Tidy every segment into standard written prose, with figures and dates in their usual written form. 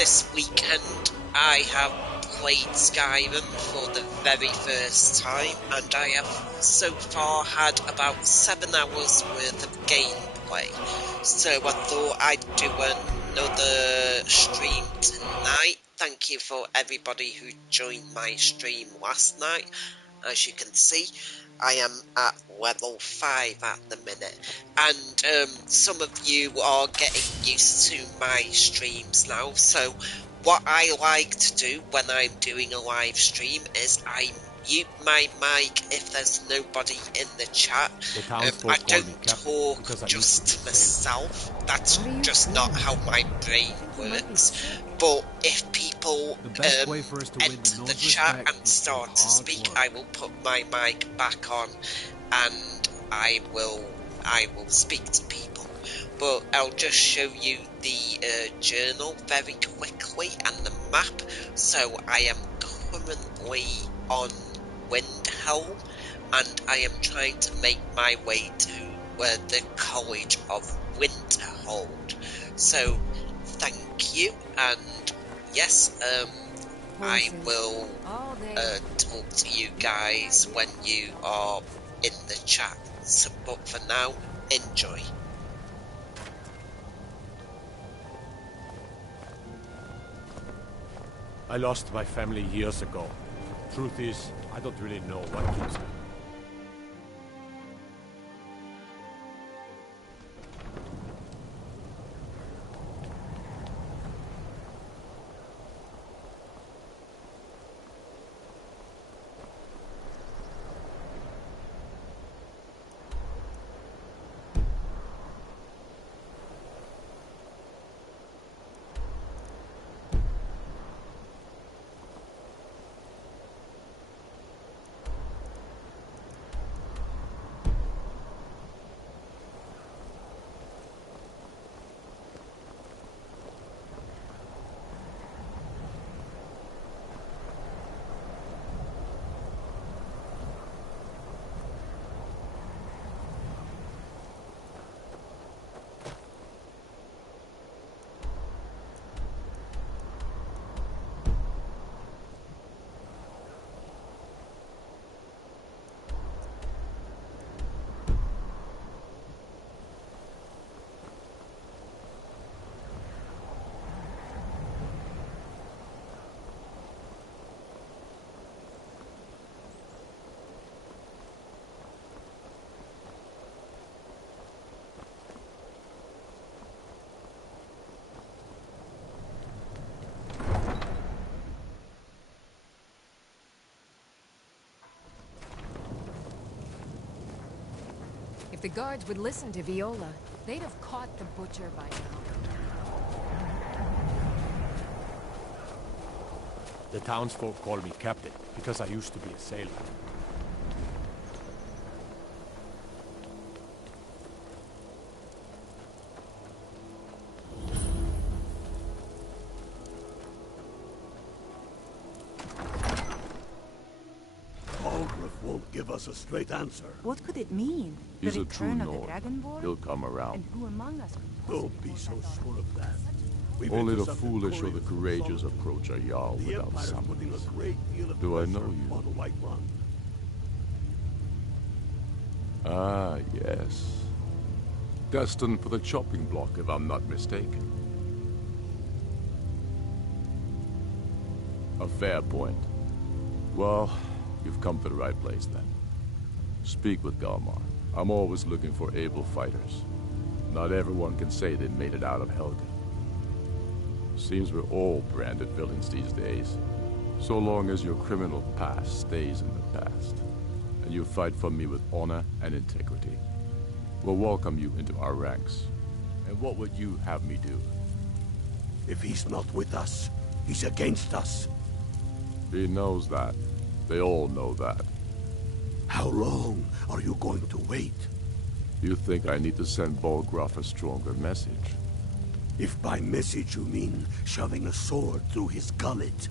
this weekend I have played Skyrim for the very first time, and I have so far had about 7 hours worth of gameplay. So I thought I'd do another stream tonight. Thank you for everybody who joined my stream last night. As you can see, I am at level 5 at the minute, and some of you are getting used to my streams now, so what I like to do when I'm doing a live stream is I mute my mic if there's nobody in the chat. I don't talk just to myself. That's just not how my brain works. But if people enter the chat and start to speak, I will put my mic back on and I will speak to people. But I'll just show you the journal very quickly and the map. So I am currently on Windhelm, and I am trying to make my way to the College of Winterhold. So thank you, and yes, I will talk to you guys when you are in the chat. So, but for now, enjoy. I lost my family years ago. Truth is, I don't really know what keeps me. If the guards would listen to Viola, they'd have caught the butcher by now. The townsfolk call me captain because I used to be a sailor. Give us a straight answer. What could it mean? He's The a true return of the Nord. Dragonborn? He'll come around. And who among us could Don't be so sure of that. Only the foolish or the courageous approach a Jarl without summons. Do I know you? On Whiterun. Ah, yes. Destined for the chopping block, if I'm not mistaken. A fair point. Well, you've come to the right place then. Speak with Galmar. I'm always looking for able fighters. Not everyone can say they made it out of Helgen. Seems we're all branded villains these days. So long as your criminal past stays in the past, and you fight for me with honor and integrity, we'll welcome you into our ranks. And what would you have me do? If he's not with us, he's against us. He knows that. They all know that. How long are you going to wait? You think I need to send Bolgraf a stronger message? If by message you mean shoving a sword through his gullet.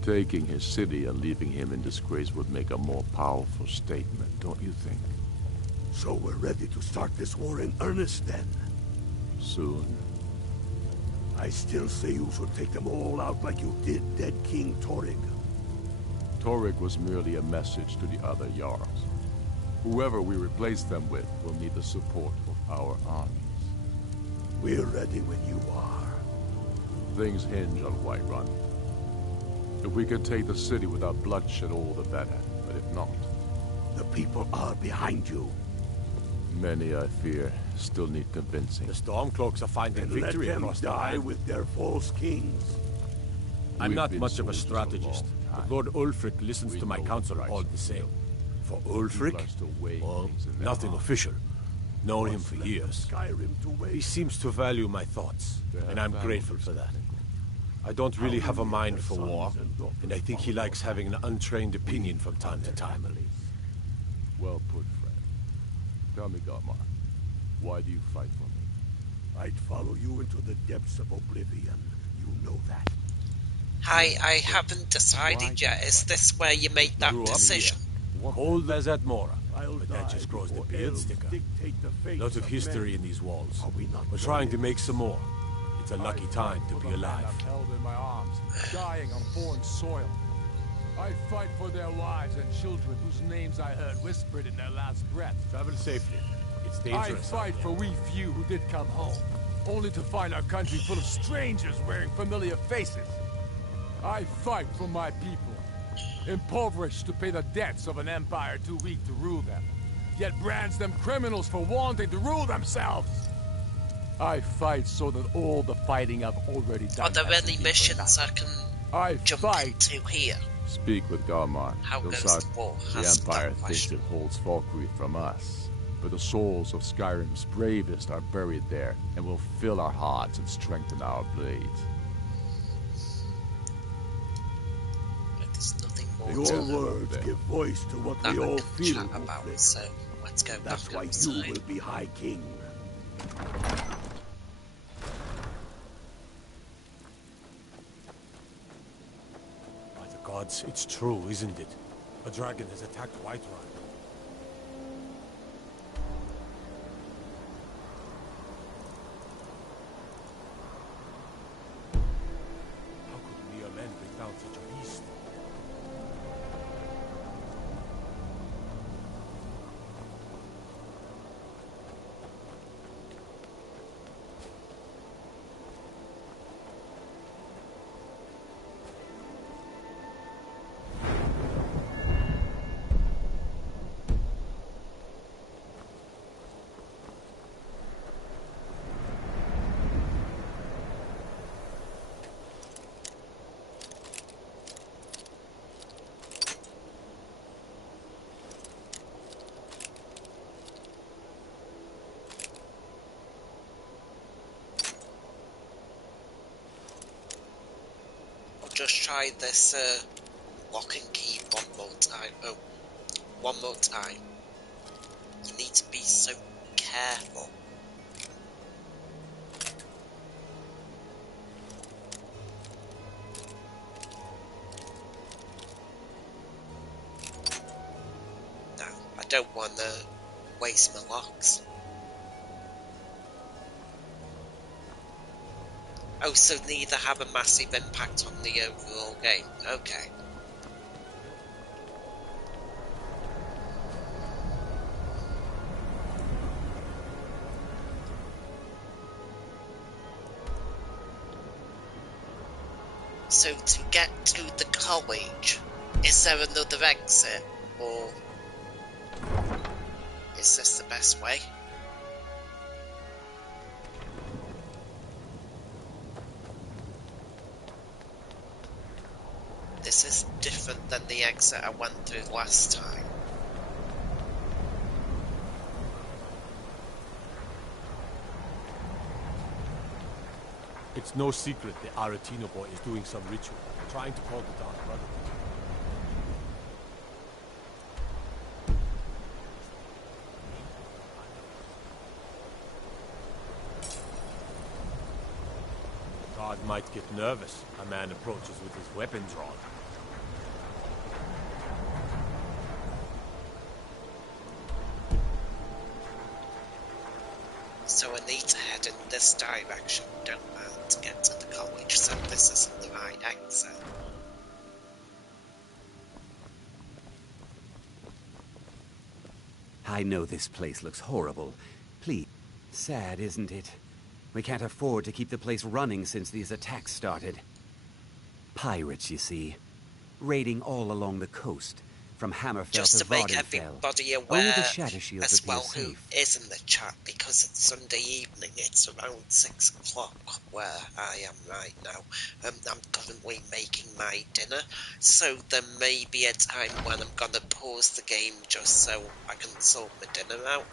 Taking his city and leaving him in disgrace would make a more powerful statement, don't you think? So we're ready to start this war in earnest then? Soon. I still say you should take them all out like you did dead King Torrig. Torrig was merely a message to the other Jarls. Whoever we replace them with will need the support of our armies. We're ready when you are. Things hinge on Whiterun. If we can take the city without bloodshed, all the better. But if not... The people are behind you. Many, I fear, still need convincing. The Stormcloaks are finding And victory let them across the die land. with their false kings. I'm We've not been much of a soldiers a strategist, long but time. Lord Ulfric listens We to my know the counsel price all of the same. guilt. For He Ulfric? likes to weigh Well, things in their nothing heart. official. Known him Once for left years. Skyrim to wait. He seems to value my thoughts, and I'm grateful for that. I don't really have a mind for war, and I think he likes having an untrained opinion from time to time. Well put, friend. Tell me, Garmar, why do you fight for me? I'd follow you into the depths of oblivion. You know that. I haven't decided yet. Is this where you make that Grew up decision? Cold as at Mora, I'll but that die just grows the before beard elves sticker. dictate the fates Lots of men. history in these walls. Are we not We're trying to warriors? make some more. It's a lucky time to be alive. I've held in my arms, dying on foreign soil. I fight for their wives and children whose names I heard whispered in their last breath. Travel safely. It's I dangerous. fight for we few who did come home, only to find our country full of strangers wearing familiar faces. I fight for my people, impoverished to pay the debts of an empire too weak to rule them, yet brands them criminals for wanting to rule themselves. I fight so that all the fighting I've already done. Are there hasn't any been missions for I can nothing. I jump fight. into here? Speak with Garmar. How He'll goes start- the war? The Ask Empire that thinks question. it holds Falkreath from us. But the souls of Skyrim's bravest are buried there, and will fill our hearts and strengthen our blades. There's nothing more Your to words give voice to what that we I all can feel. chat about, Ulfric. so let's go That's back why you outside. will be High King. By the gods, it's true, isn't it? A dragon has attacked Whiterun. How could mere men bring down such a beast? I'll just try this lock and key one more time. Oh, one more time. You need to be so careful. No, I don't want to waste my locks. Oh, so neither have a massive impact on the overall game. Okay. So to get to the college, is there another exit, or is this the best way? This is different than the exit I went through last time. It's no secret the Aretino boy is doing some ritual, trying to call the Dark Brotherhood. God might get nervous. A man approaches with his weapon drawn. So I need to head in this direction, don't I, to get to I know this place looks horrible. Please. Sad, isn't it? We can't afford to keep the place running since these attacks started. Pirates, you see. Raiding all along the coast. From Hammerfell Just to to make Vardenfell. everybody Only aware the Shadow Shields as appear well who safe. is in the chat, because it's Sunday evening, it's around 6 o'clock where I am right now. I'm currently making my dinner, so there may be a time when I'm gonna pause the game just so I can sort my dinner out.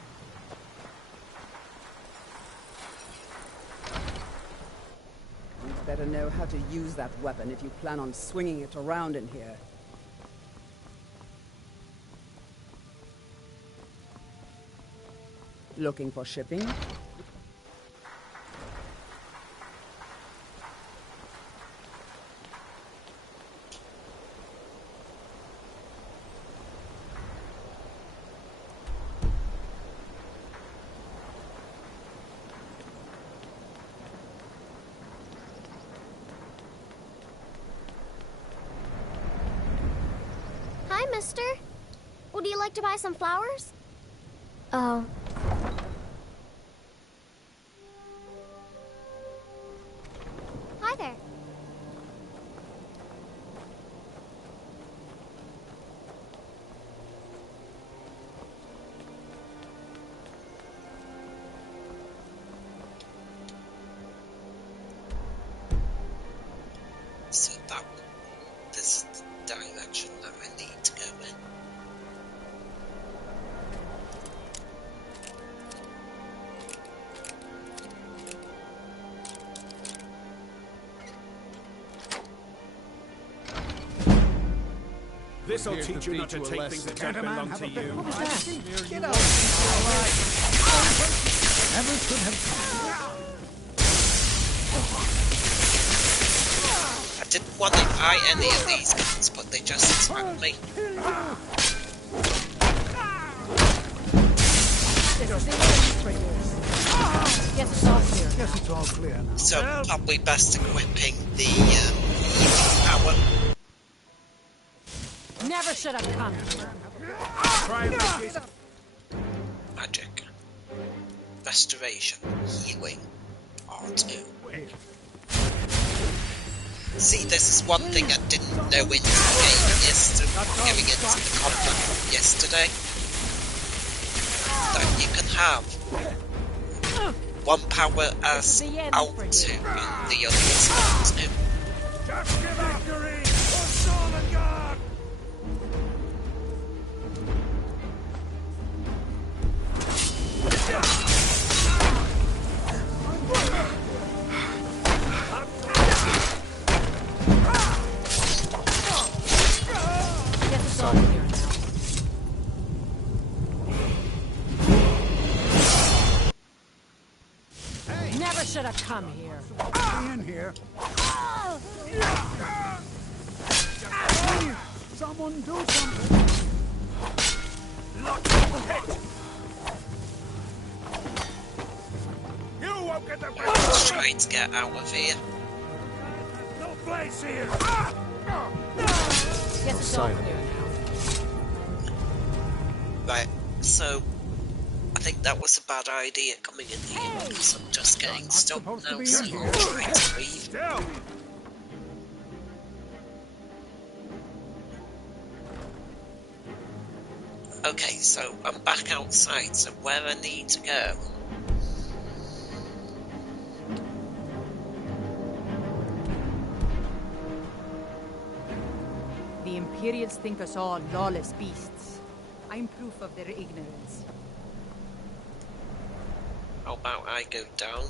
You'd better know how to use that weapon if you plan on swinging it around in here. Looking for shipping? Hi, mister. Would you like to buy some flowers? Oh. Hi there. So this is the direction that I need to go in. This'll teach you not to take things that don't belong to you. Get up! I didn't want to buy any of these guns, but they just attacked me. Yes, it's all clear. Guess it's all clear now. So probably best equipping the power. Never should have come. Magic. Restoration. Healing. R2. See, this is one thing I didn't know into the game going into the combat yesterday. That you can have one power as L2 and the other as R2. Just give victory for Solengard! Yes, it's all clear now. Never should have come here. Stay in here. Someone do something. You won't get the Let's try to get out of here. No place here. Yes, it's all clear now. Right, so I think that was a bad idea coming in here because I'm just getting stuck now, so I'll try to leave. Still. Okay, so I'm back outside, so where I need to go? The Imperials think us all lawless beasts. I'm proof of their ignorance. How about I go down?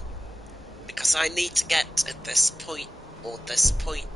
Because I need to get at this point, or this point.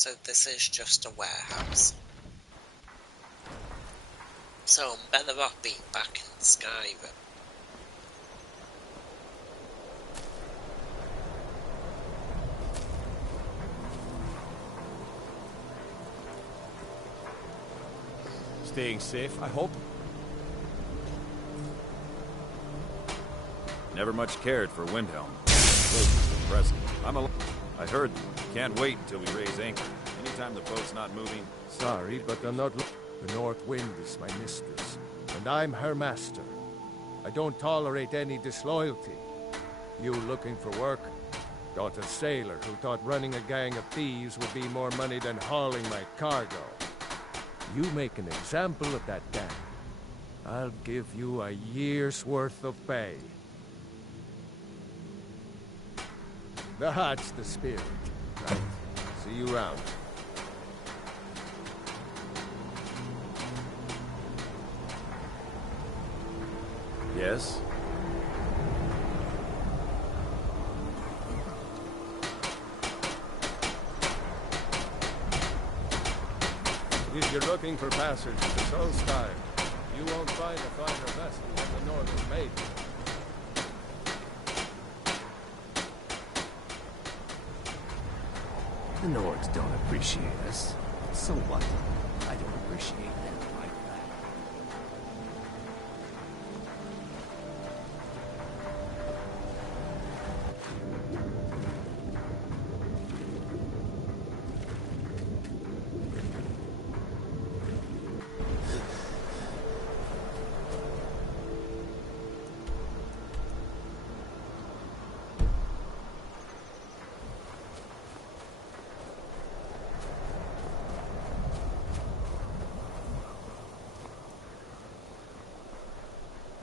So this is just a warehouse. So I'm better off being back in Skyrim. Staying safe, I hope? Never much cared for Windhelm. Close to present. I heard them. Can't wait until we raise anchor. Anytime the boat's not moving... Sorry, but I'm not... The North Wind is my mistress, and I'm her master. I don't tolerate any disloyalty. You looking for work? Got a sailor who thought running a gang of thieves would be more money than hauling my cargo. You make an example of that gang, I'll give you a year's worth of pay. That's the spirit. Right. See you around. Yes? If you're looking for passage to the Soul Sky, you won't find a finer vessel than the Northern Maiden. The Nords don't appreciate us. So what? I don't appreciate them like that.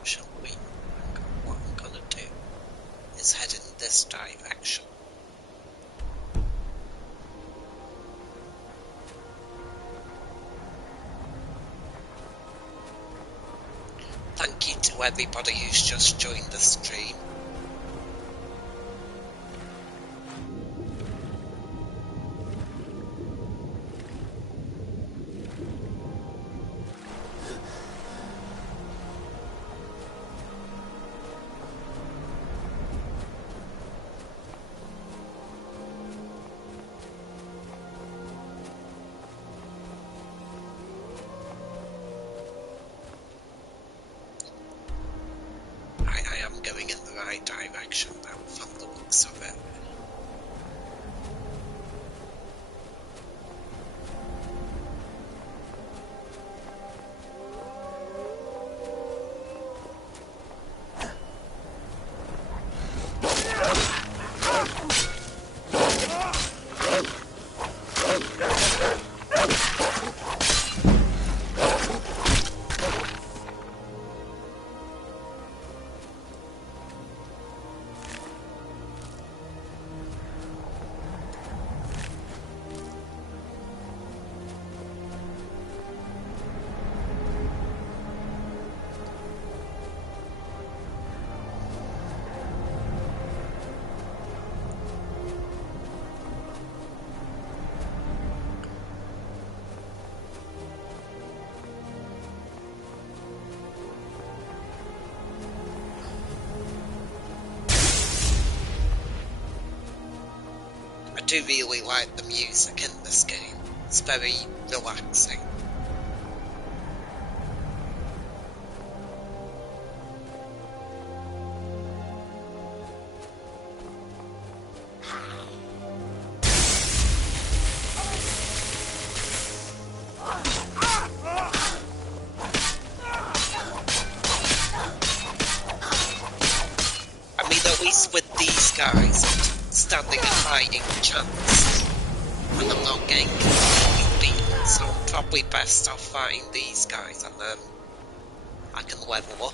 Shall we? What I'm gonna do is head in this direction. Thank you to everybody who's just joined the stream. I am going in the right direction now from the looks of it. I do really like the music in this game. It's very relaxing. I mean, at least with these guys, standing a fighting chance, and I'm not getting completely beaten, so I'm probably best off fighting these guys, and then I can level up.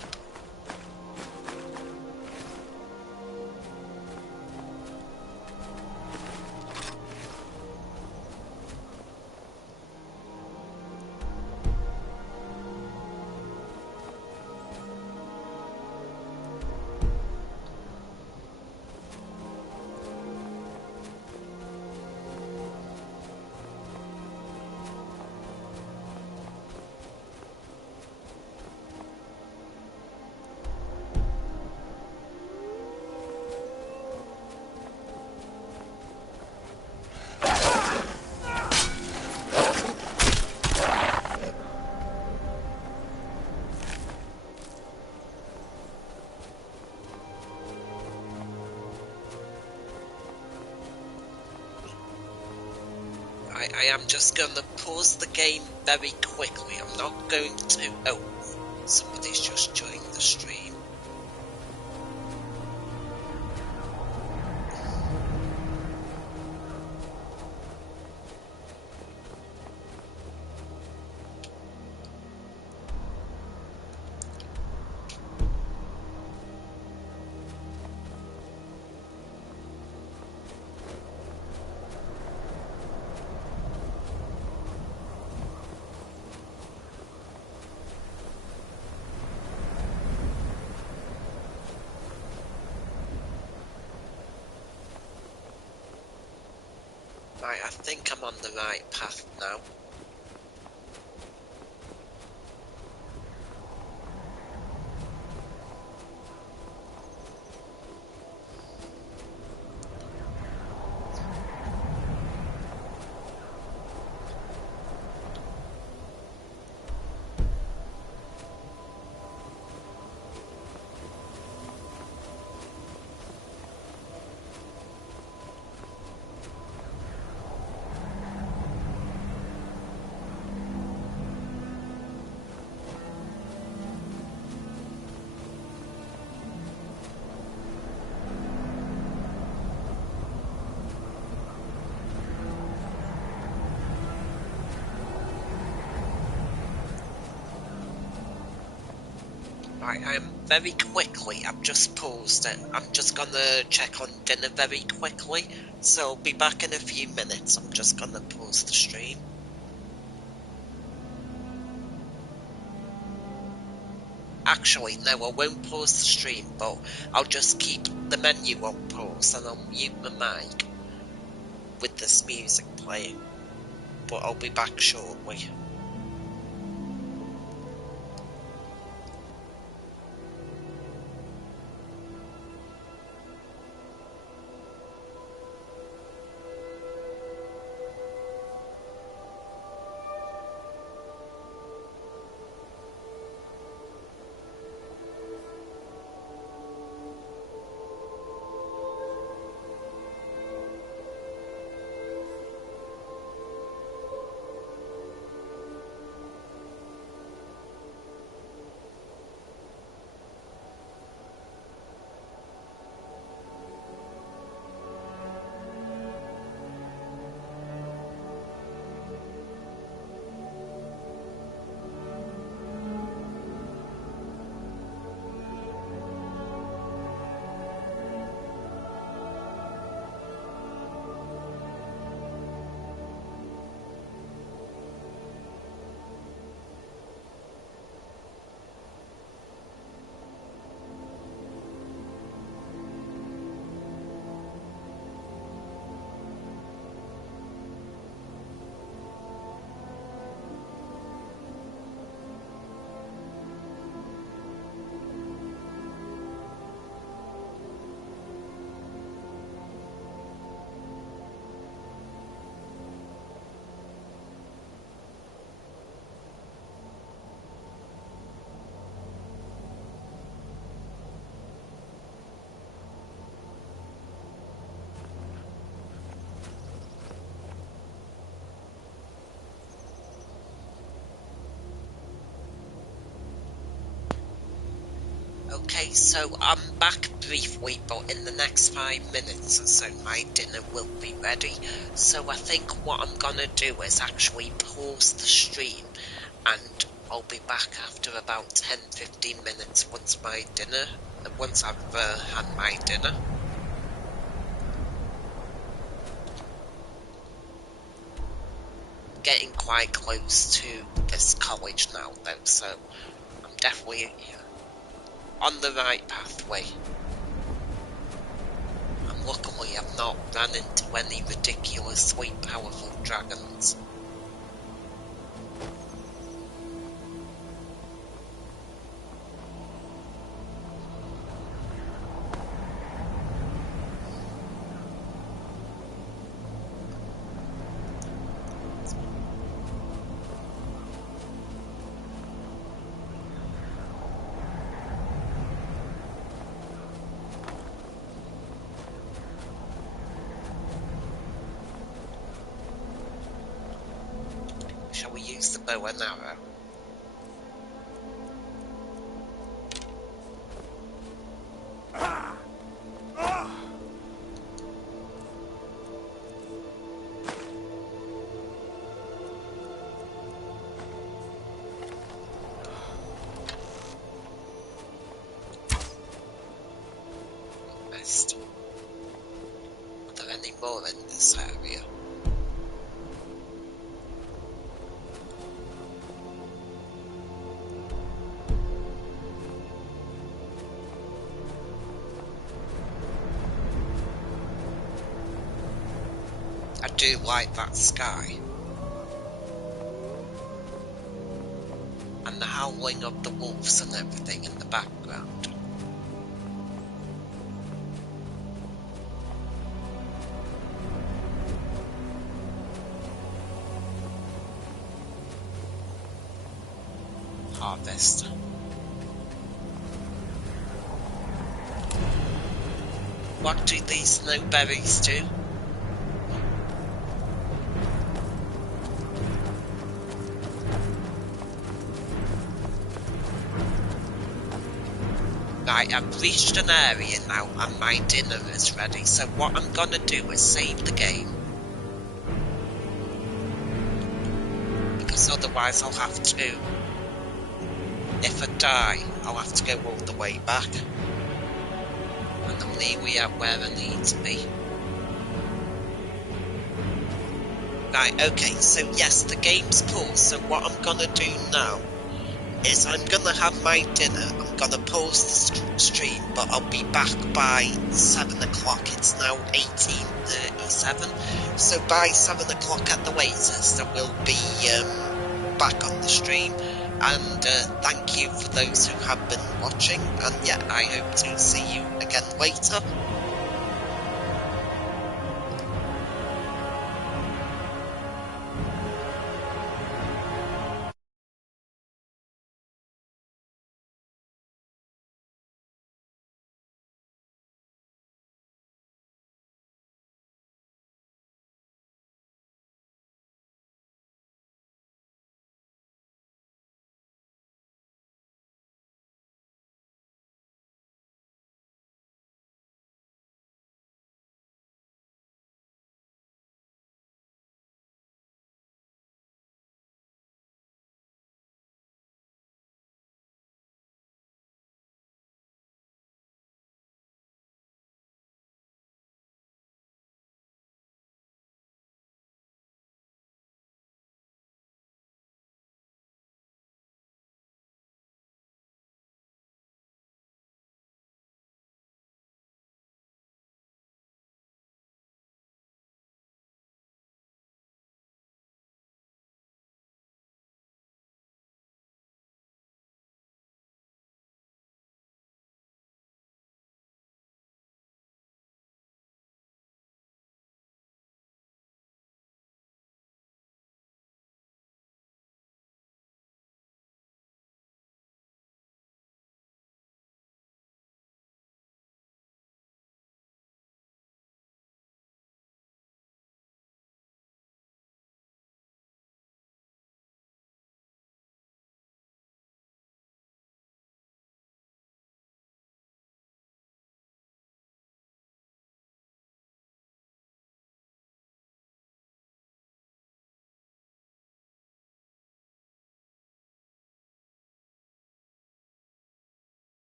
I am just gonna pause the game very quickly. I'm not going to... Oh, somebody's just joined the stream. Right, I think I'm on the right path now. Right, I'm very quickly, I've just paused it. I'm just gonna check on dinner very quickly, so I'll be back in a few minutes. I'm just gonna pause the stream. Actually, no, I won't pause the stream, but I'll just keep the menu on pause and I'll mute my mic with this music playing. But I'll be back shortly. Okay, so I'm back briefly, but in the next 5 minutes or so my dinner will be ready. So I think what I'm gonna do is actually pause the stream and I'll be back after about 10-15 minutes once I've had my dinner. Getting quite close to this college now though, so I'm definitely on the right pathway. And luckily I've not run into any ridiculously powerful dragons. shall we use the bow and arrow? Best. Are there any more in this area? I do like that sky. And the howling of the wolves and everything in the background. Harvest. What do these snowberries do? Right, I've reached an area now and my dinner is ready, so what I'm gonna do is save the game. Because otherwise I'll have to, if I die, I'll have to go all the way back. And I'm nearly at where I need to be. Right, okay, so yes, the game's paused, so what I'm gonna do now is I'm gonna have my dinner, I'm gonna pause the stream, but I'll be back by 7 o'clock. It's now 18:37, so by 7 o'clock at the latest I will be back on the stream, and thank you for those who have been watching, and yeah, I hope to see you again later.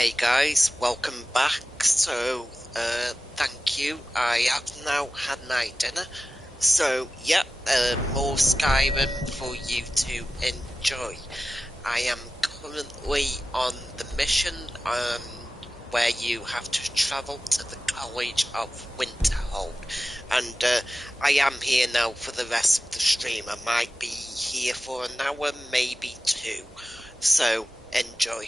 Hey guys, welcome back. Thank you. I have now had my dinner. More Skyrim for you to enjoy. I am currently on the mission where you have to travel to the College of Winterhold. And I am here now for the rest of the stream. I might be here for an hour, maybe two. So, enjoy.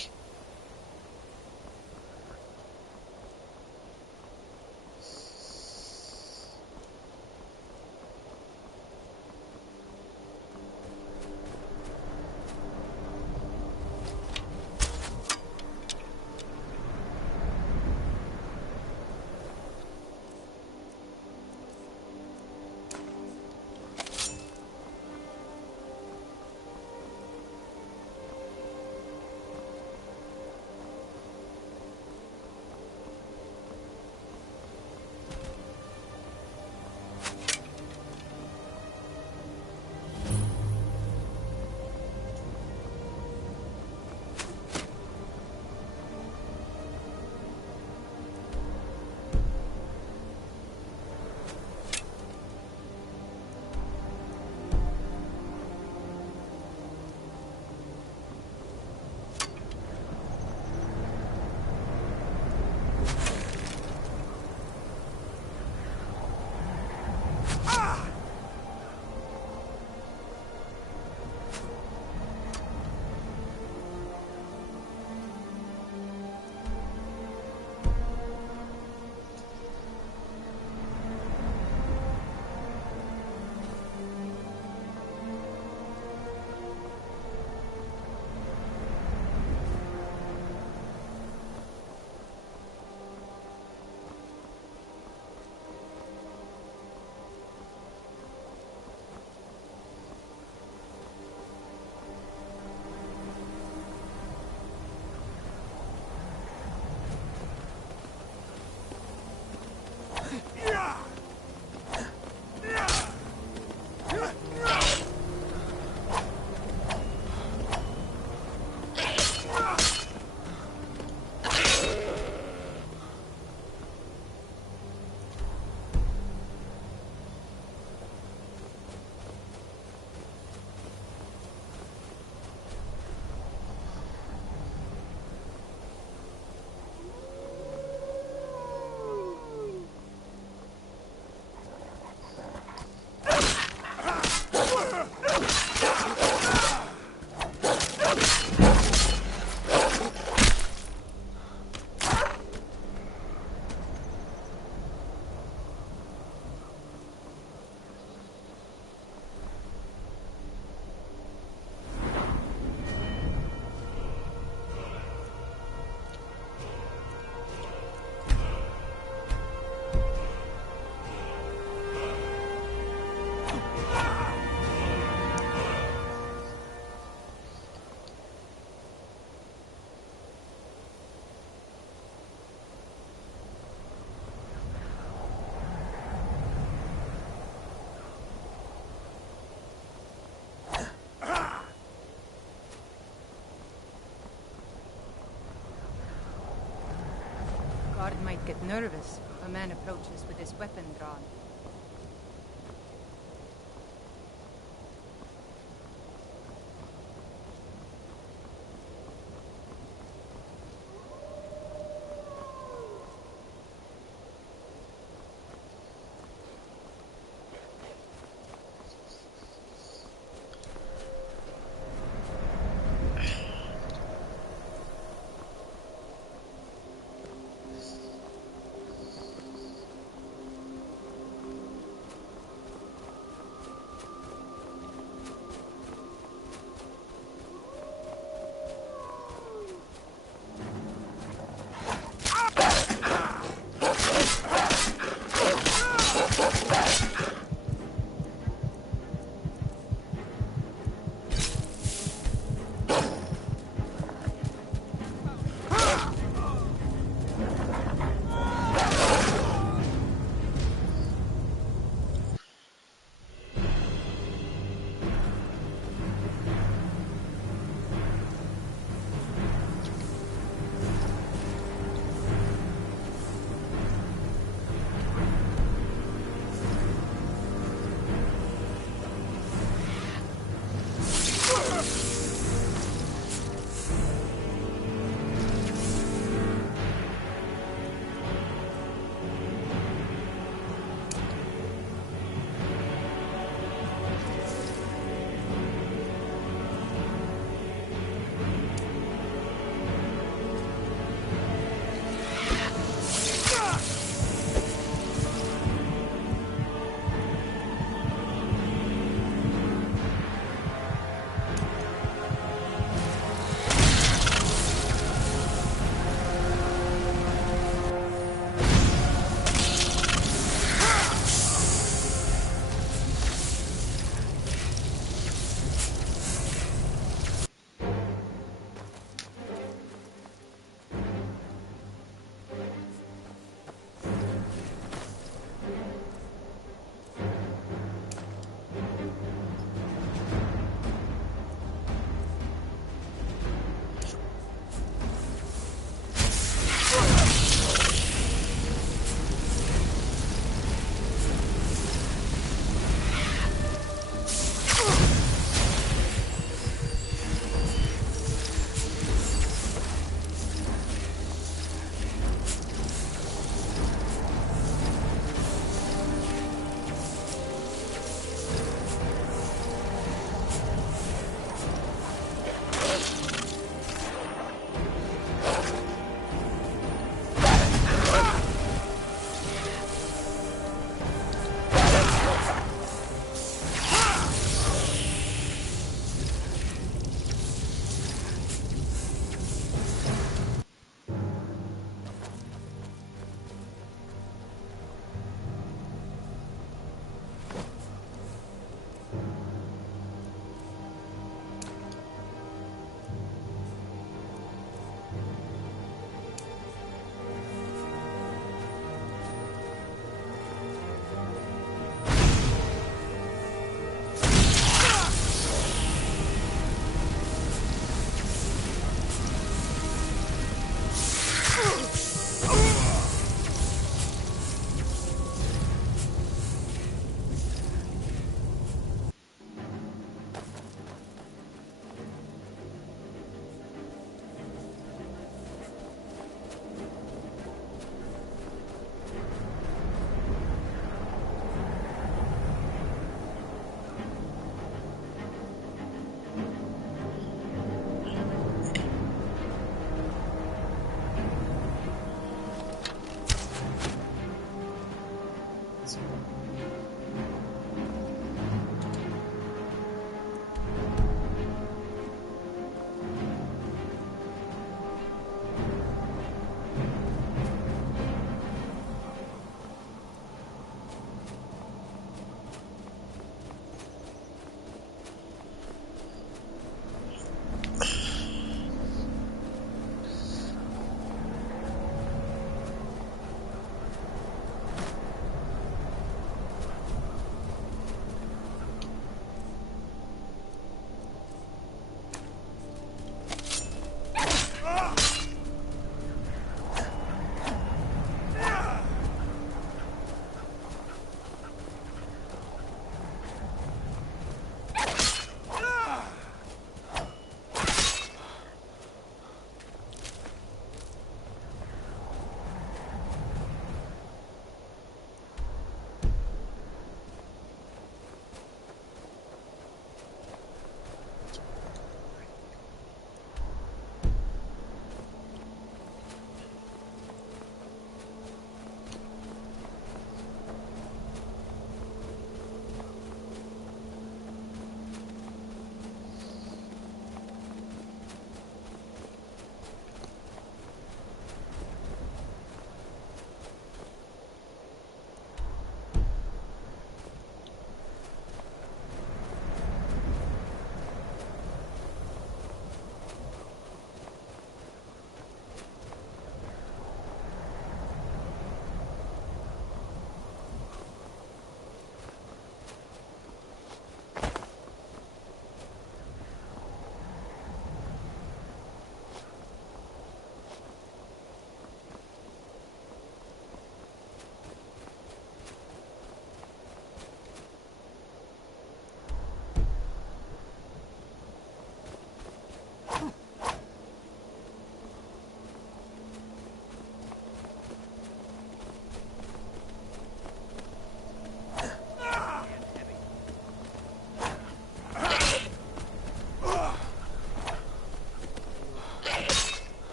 Guard might get nervous if a man approaches with his weapon drawn.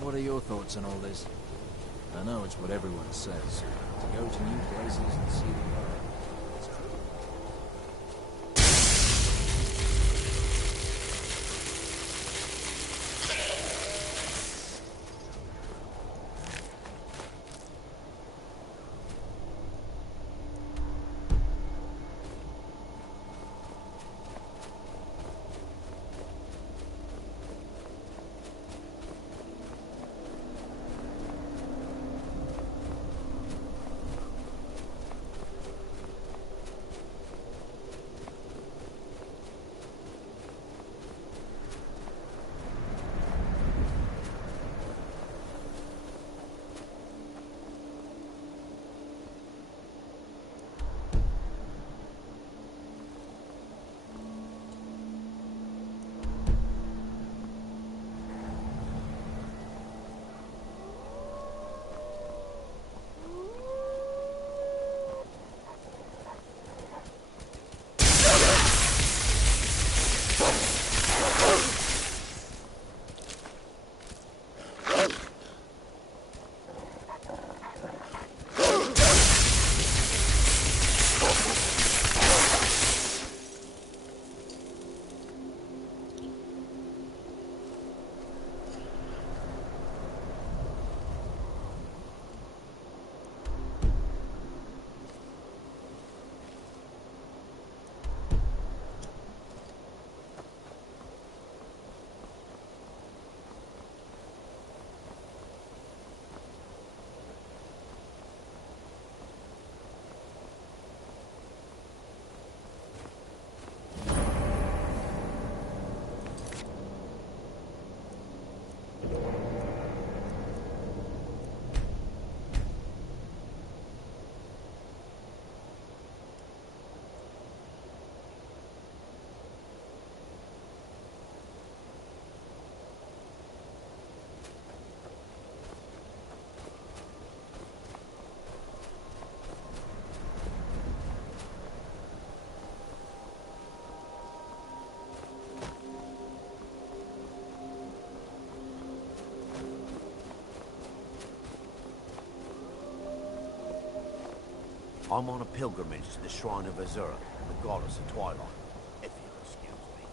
What are your thoughts on all this? I know it's what everyone says. To go to new places and see the world. It's true. I'm on a pilgrimage to the shrine of Azura, the goddess of twilight. If you'll excuse me.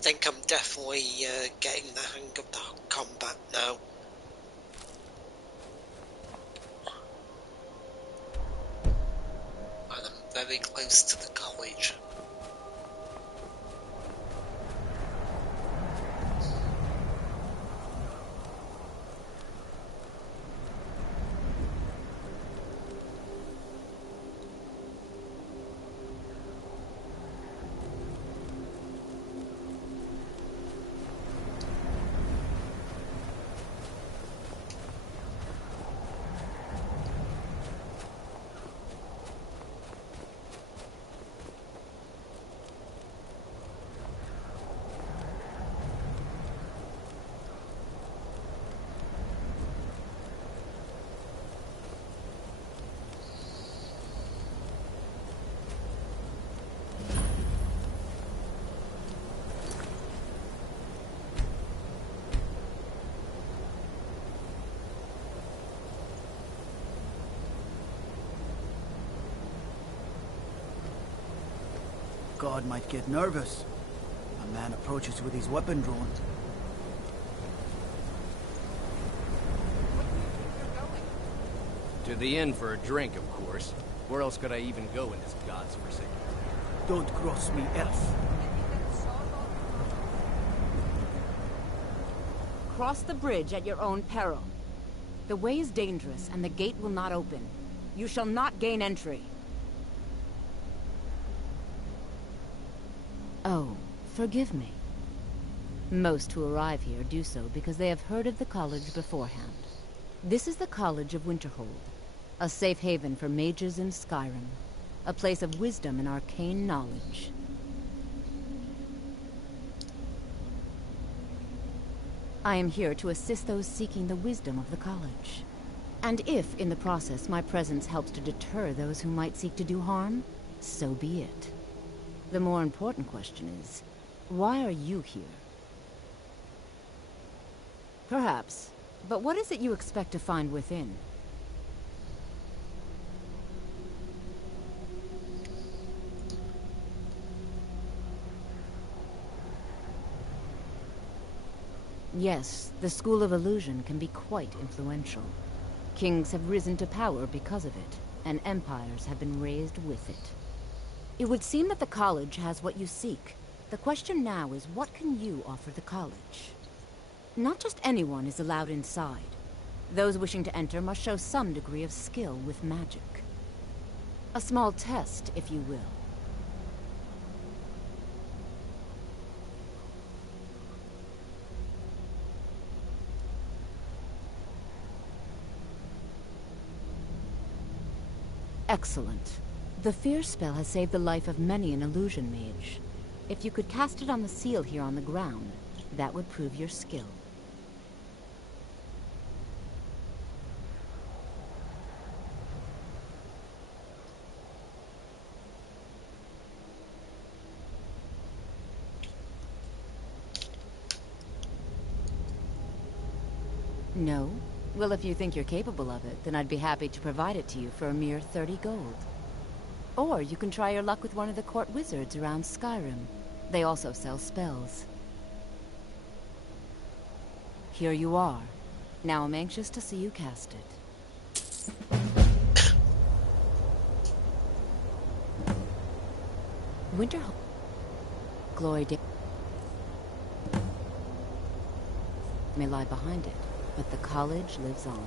Think I'm definitely getting the hang of the combat now. And I'm very close to the college. god might get nervous. A man approaches with his weapon drawn. To the inn for a drink, of course. Where else could I even go in this god's forsaken town? Don't cross me, elf. Cross the bridge at your own peril. The way is dangerous, and the gate will not open. You shall not gain entry. Oh, forgive me. Most who arrive here do so because they have heard of the college beforehand. This is the College of Winterhold, a safe haven for mages in Skyrim, a place of wisdom and arcane knowledge. I am here to assist those seeking the wisdom of the college. And if, in the process, my presence helps to deter those who might seek to do harm, so be it. The more important question is, why are you here? Perhaps, but what is it you expect to find within? Yes, the School of Illusion can be quite influential. Kings have risen to power because of it, and empires have been raised with it. It would seem that the college has what you seek. The question now is, what can you offer the college? Not just anyone is allowed inside. Those wishing to enter must show some degree of skill with magic. A small test, if you will. Excellent. The fear spell has saved the life of many an illusion mage. If you could cast it on the seal here on the ground, that would prove your skill. No? Well, if you think you're capable of it, then I'd be happy to provide it to you for a mere 30 gold. Or you can try your luck with one of the court wizards around Skyrim. They also sell spells. Here you are. Now I'm anxious to see you cast it. Winterhold. Glory may lie behind it, but the college lives on.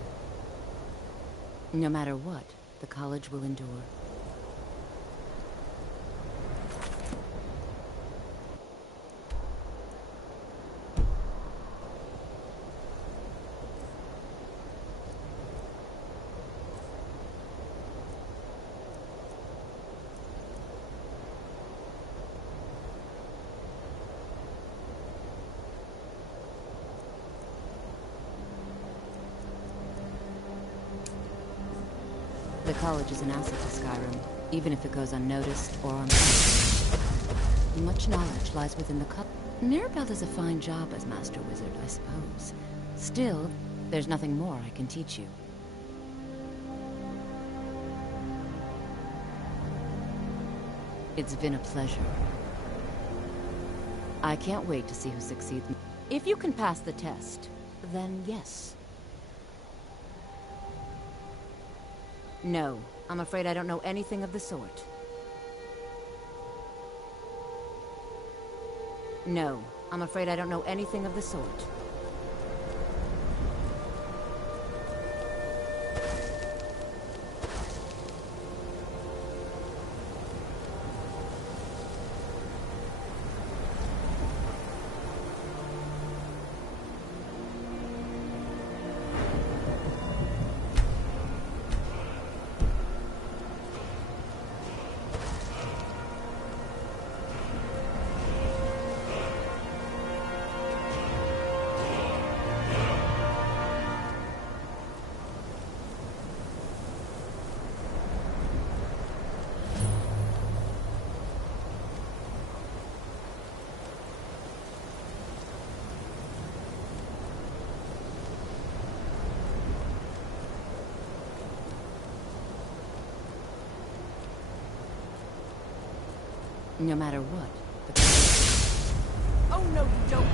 No matter what, the college will endure. The college is an asset to Skyrim, even if it goes unnoticed or unnoticed. Much knowledge lies within the college. Mirabelle does a fine job as Master Wizard, I suppose. Still, there's nothing more I can teach you. It's been a pleasure. I can't wait to see who succeeds. If you can pass the test, then yes. No, I'm afraid I don't know anything of the sort. No, I'm afraid I don't know anything of the sort. No matter what. Oh no, you don't!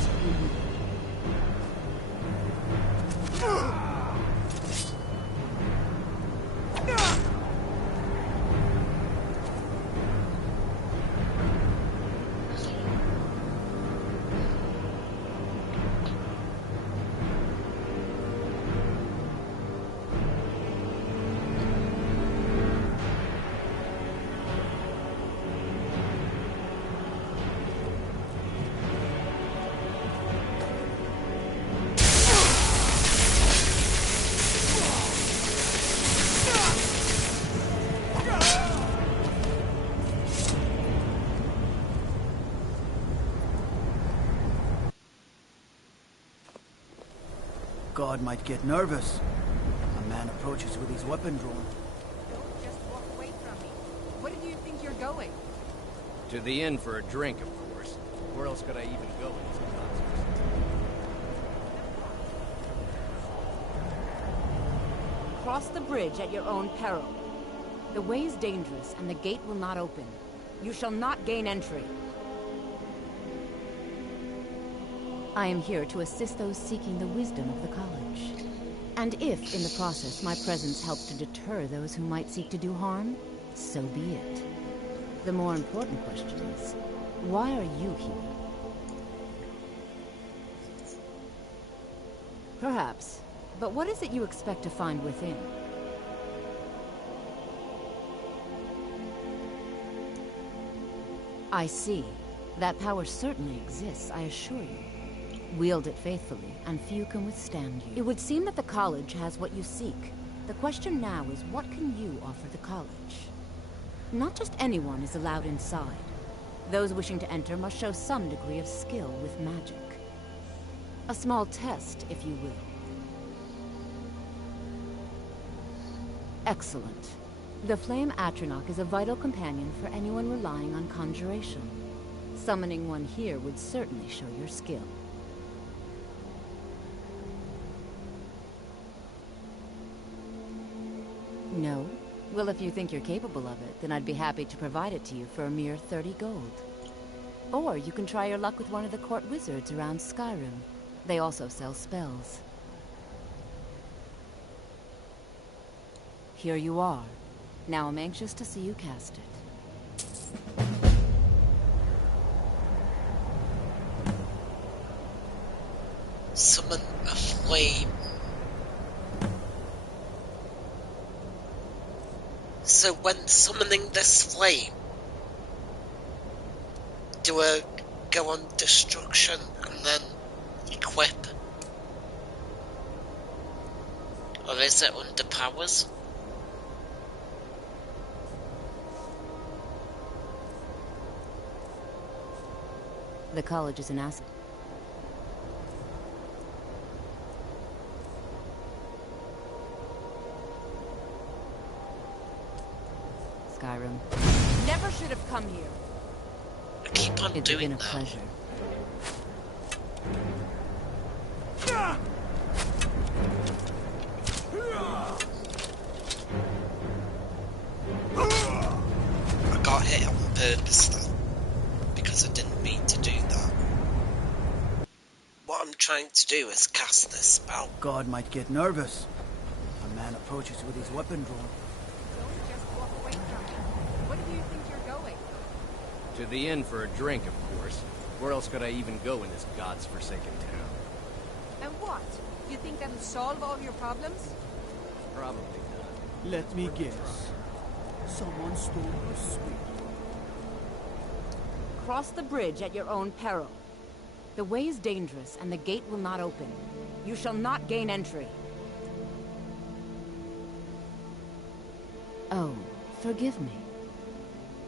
God might get nervous. A man approaches with his weapon drawn. Don't just walk away from me. Where do you think you're going? To the inn for a drink, of course. Where else could I even go in this concert? Cross the bridge at your own peril. The way is dangerous, and the gate will not open. You shall not gain entry. I am here to assist those seeking the wisdom of the college. And if, in the process, my presence helps to deter those who might seek to do harm, so be it. The more important question is, why are you here? Perhaps, but what is it you expect to find within? I see. That power certainly exists, I assure you. Wield it faithfully, and few can withstand you. It would seem that the college has what you seek. The question now is, what can you offer the college? Not just anyone is allowed inside. Those wishing to enter must show some degree of skill with magic. A small test, if you will. Excellent. The Flame Atronach is a vital companion for anyone relying on conjuration. Summoning one here would certainly show your skill. No? Well, if you think you're capable of it, then I'd be happy to provide it to you for a mere 30 gold. Or you can try your luck with one of the court wizards around Skyrim. They also sell spells. Here you are. Now I'm anxious to see you cast it. Summon a flame. So when summoning this flame, do I go on destruction and then equip? Or is it under powers? The college is an asset. Skyrim. Never should have come here. I keep on It's doing been a that. pleasure. I got hit on purpose though, because I didn't mean to do that. What I'm trying to do is cast this spell. God might get nervous. A man approaches with his weapon drawn. Don't just walk away from me. Where do you think you're going? To the inn for a drink, of course. Where else could I even go in this god's-forsaken town? And what? You think that'll solve all your problems? Probably not. Let me guess. Someone stole your sweet. Cross the bridge at your own peril. The way is dangerous, and the gate will not open. You shall not gain entry. Oh, forgive me.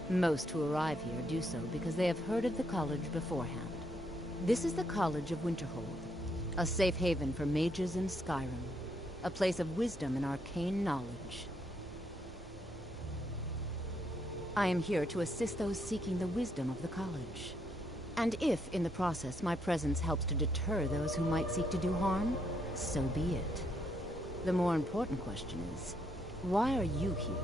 Most who arrive here do so because they have heard of the college beforehand. This is the College of Winterhold, a safe haven for mages in Skyrim, a place of wisdom and arcane knowledge. I am here to assist those seeking the wisdom of the college. And if, in the process, my presence helps to deter those who might seek to do harm, so be it. The more important question is, why are you here?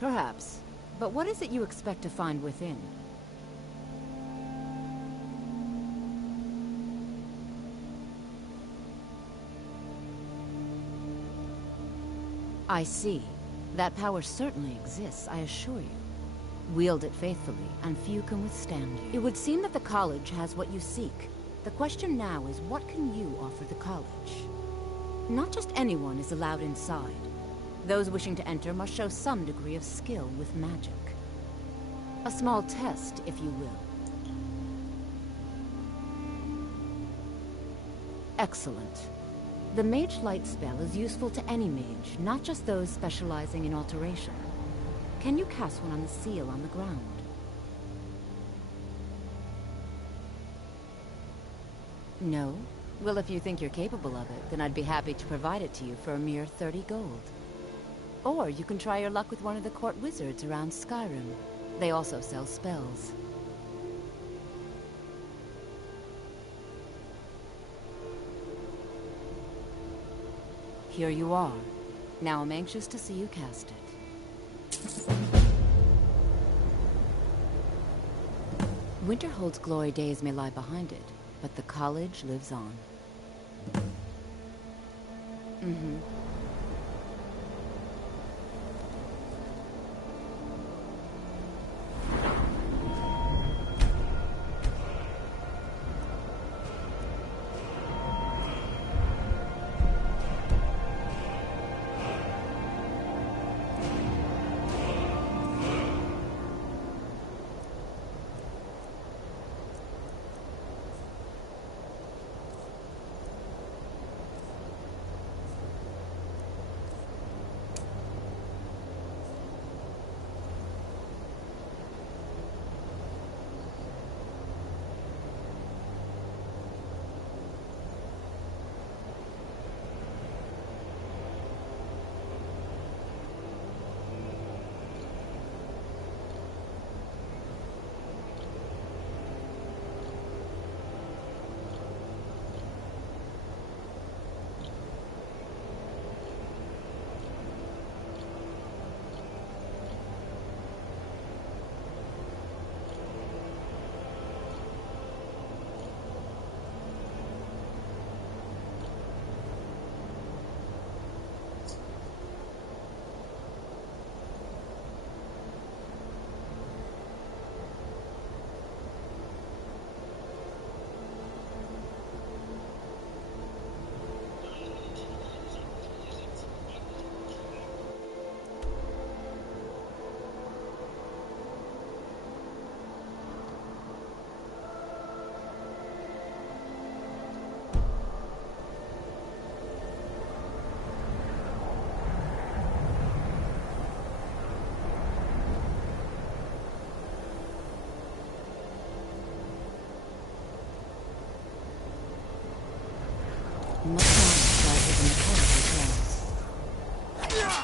Perhaps. But what is it you expect to find within? I see. That power certainly exists, I assure you. Wield it faithfully, and few can withstand you. It would seem that the college has what you seek. The question now is, what can you offer the college? Not just anyone is allowed inside. Those wishing to enter must show some degree of skill with magic. A small test, if you will. Excellent. The Mage Light spell is useful to any mage, not just those specializing in alteration. Can you cast one on the seal on the ground? No? Well, if you think you're capable of it, then I'd be happy to provide it to you for a mere 30 gold. Or you can try your luck with one of the court wizards around Skyrim. They also sell spells. Here you are. Now I'm anxious to see you cast it. Winterhold's glory days may lie behind it, but the college lives on.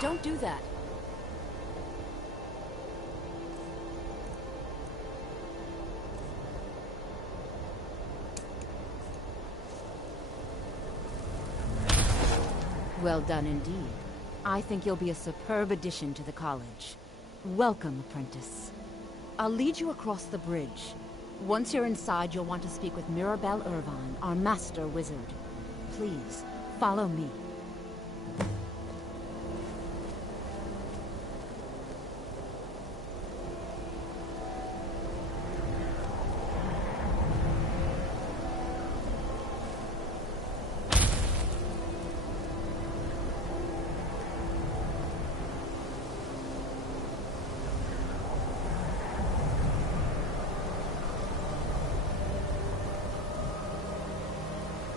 Don't do that. Well done indeed. I think you'll be a superb addition to the college. Welcome, apprentice. I'll lead you across the bridge. Once you're inside, you'll want to speak with Mirabelle Irvine, our master wizard. Please, follow me.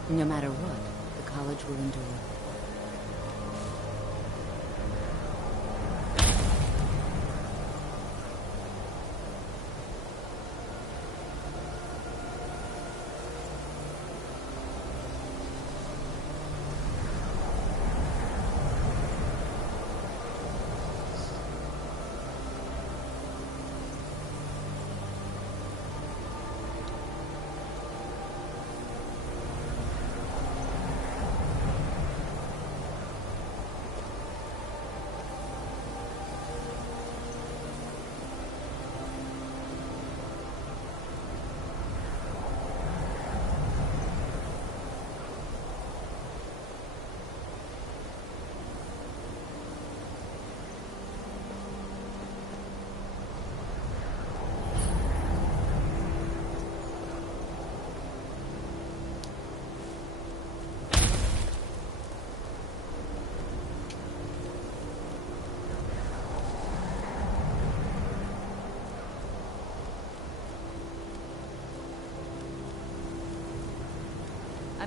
No matter what, the college will endure.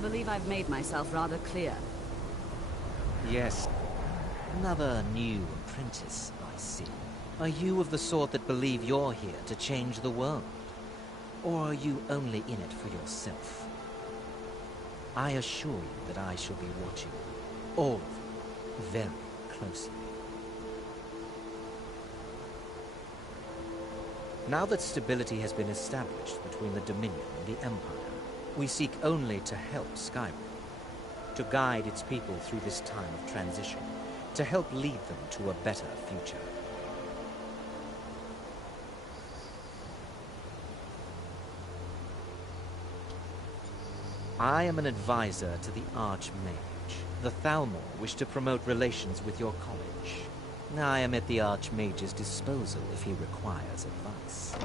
believe I've made myself rather clear. Yes. Another new apprentice, I see. Are you of the sort that believe you're here to change the world? Or are you only in it for yourself? I assure you that I shall be watching all of you very closely. Now that stability has been established between the Dominion and the Empire, we seek only to help Skyrim, to guide its people through this time of transition, to help lead them to a better future. I am an advisor to the Archmage. The Thalmor wish to promote relations with your college. I am at the Archmage's disposal if he requires advice.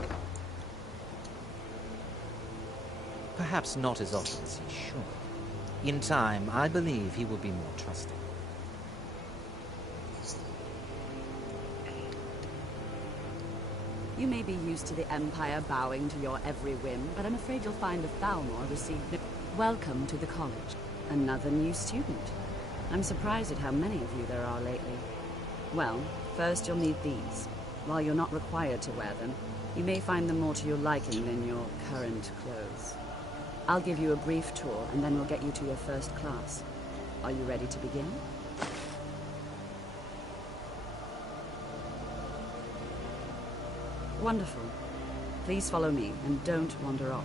Perhaps not as often as he should. In time, I believe he will be more trusting. You may be used to the Empire bowing to your every whim, but I'm afraid you'll find the Thalmor received no... Welcome to the college. Another new student. I'm surprised at how many of you there are lately. Well, first you'll need these. While you're not required to wear them, you may find them more to your liking than your current clothes. I'll give you a brief tour, and then we'll get you to your first class. Are you ready to begin? Wonderful. Please follow me, and don't wander off.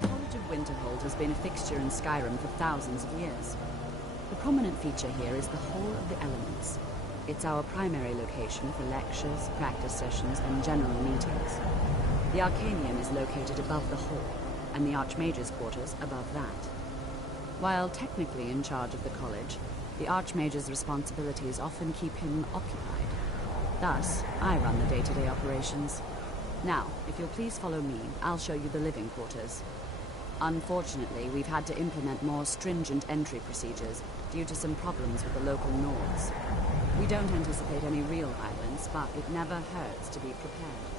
The College of Winterhold has been a fixture in Skyrim for thousands of years. The prominent feature here is the Hall of the Elements. It's our primary location for lectures, practice sessions, and general meetings. The Arcanium is located above the hall, and the Archmage's quarters above that. While technically in charge of the college, the Archmage's responsibilities often keep him occupied. Thus, I run the day-to-day operations. Now, if you'll please follow me, I'll show you the living quarters. Unfortunately, we've had to implement more stringent entry procedures due to some problems with the local Nords. We don't anticipate any real violence, but it never hurts to be prepared.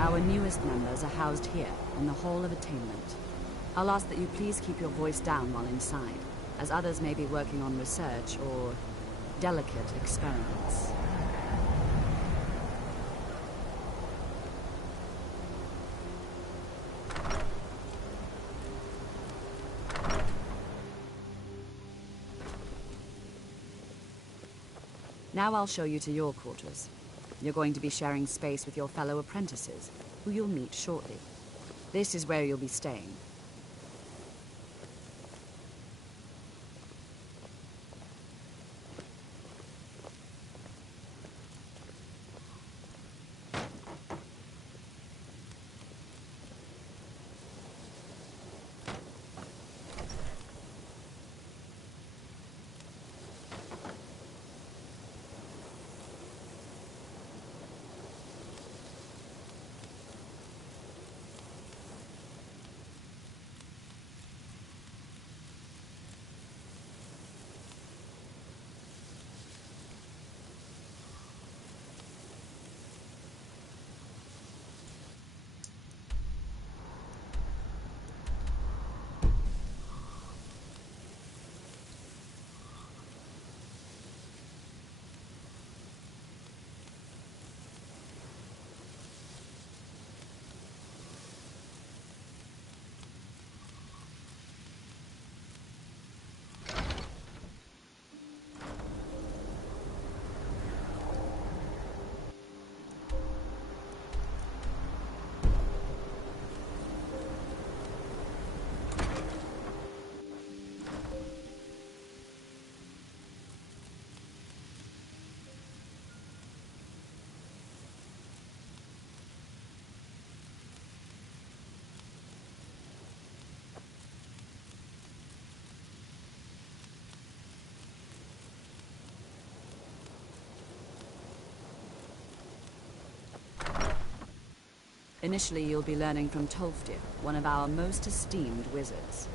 Our newest members are housed here, in the Hall of Attainment. I'll ask that you please keep your voice down while inside, as others may be working on research or delicate experiments. Now I'll show you to your quarters. You're going to be sharing space with your fellow apprentices, who you'll meet shortly. This is where you'll be staying. Initially, you'll be learning from Tolfdir, one of our most esteemed wizards.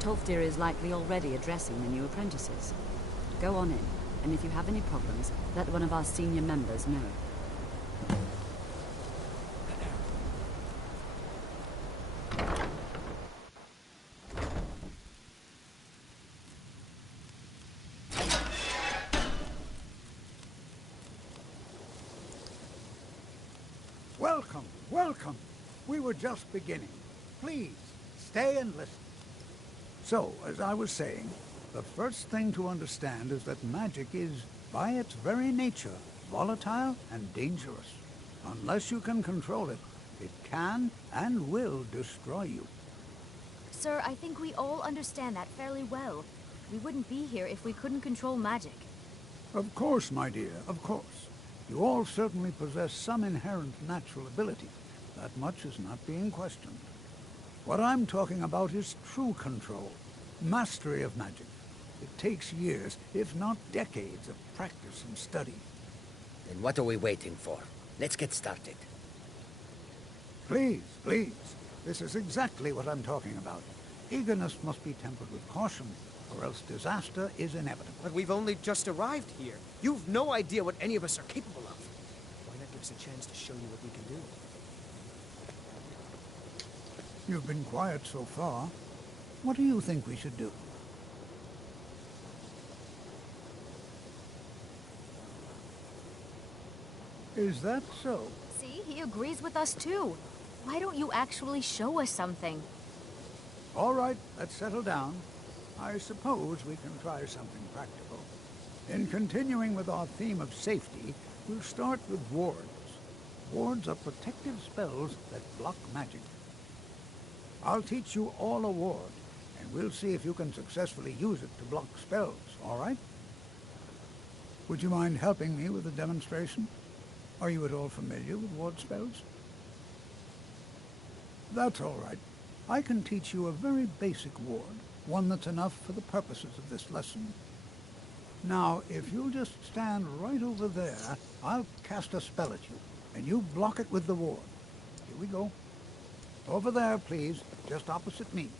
Tolfdir is likely already addressing the new apprentices. Go on in, and if you have any problems, let one of our senior members know. Welcome, welcome. We were just beginning. Please, stay and listen. So, as I was saying, the first thing to understand is that magic is, by its very nature, volatile and dangerous. Unless you can control it, it can and will destroy you. Sir, I think we all understand that fairly well. We wouldn't be here if we couldn't control magic. Of course, my dear, of course. You all certainly possess some inherent natural ability. That much is not being questioned. What I'm talking about is true control, mastery of magic. It takes years, if not decades, of practice and study. Then what are we waiting for? Let's get started. Please, please. This is exactly what I'm talking about. Eagerness must be tempered with caution, or else disaster is inevitable. But we've only just arrived here. You've no idea what any of us are capable of. Why not give us a chance to show you what we can do? You've been quiet so far. What do you think we should do? Is that so? See, he agrees with us too. Why don't you actually show us something? All right, let's settle down. I suppose we can try something practical. In continuing with our theme of safety, we'll start with wards. Wards are protective spells that block magic. I'll teach you all a ward, and we'll see if you can successfully use it to block spells, all right? Would you mind helping me with a demonstration? Are you at all familiar with ward spells? That's all right. I can teach you a very basic ward, one that's enough for the purposes of this lesson. Now, if you'll just stand right over there, I'll cast a spell at you, and you block it with the ward. Here we go. Over there, please, just opposite me.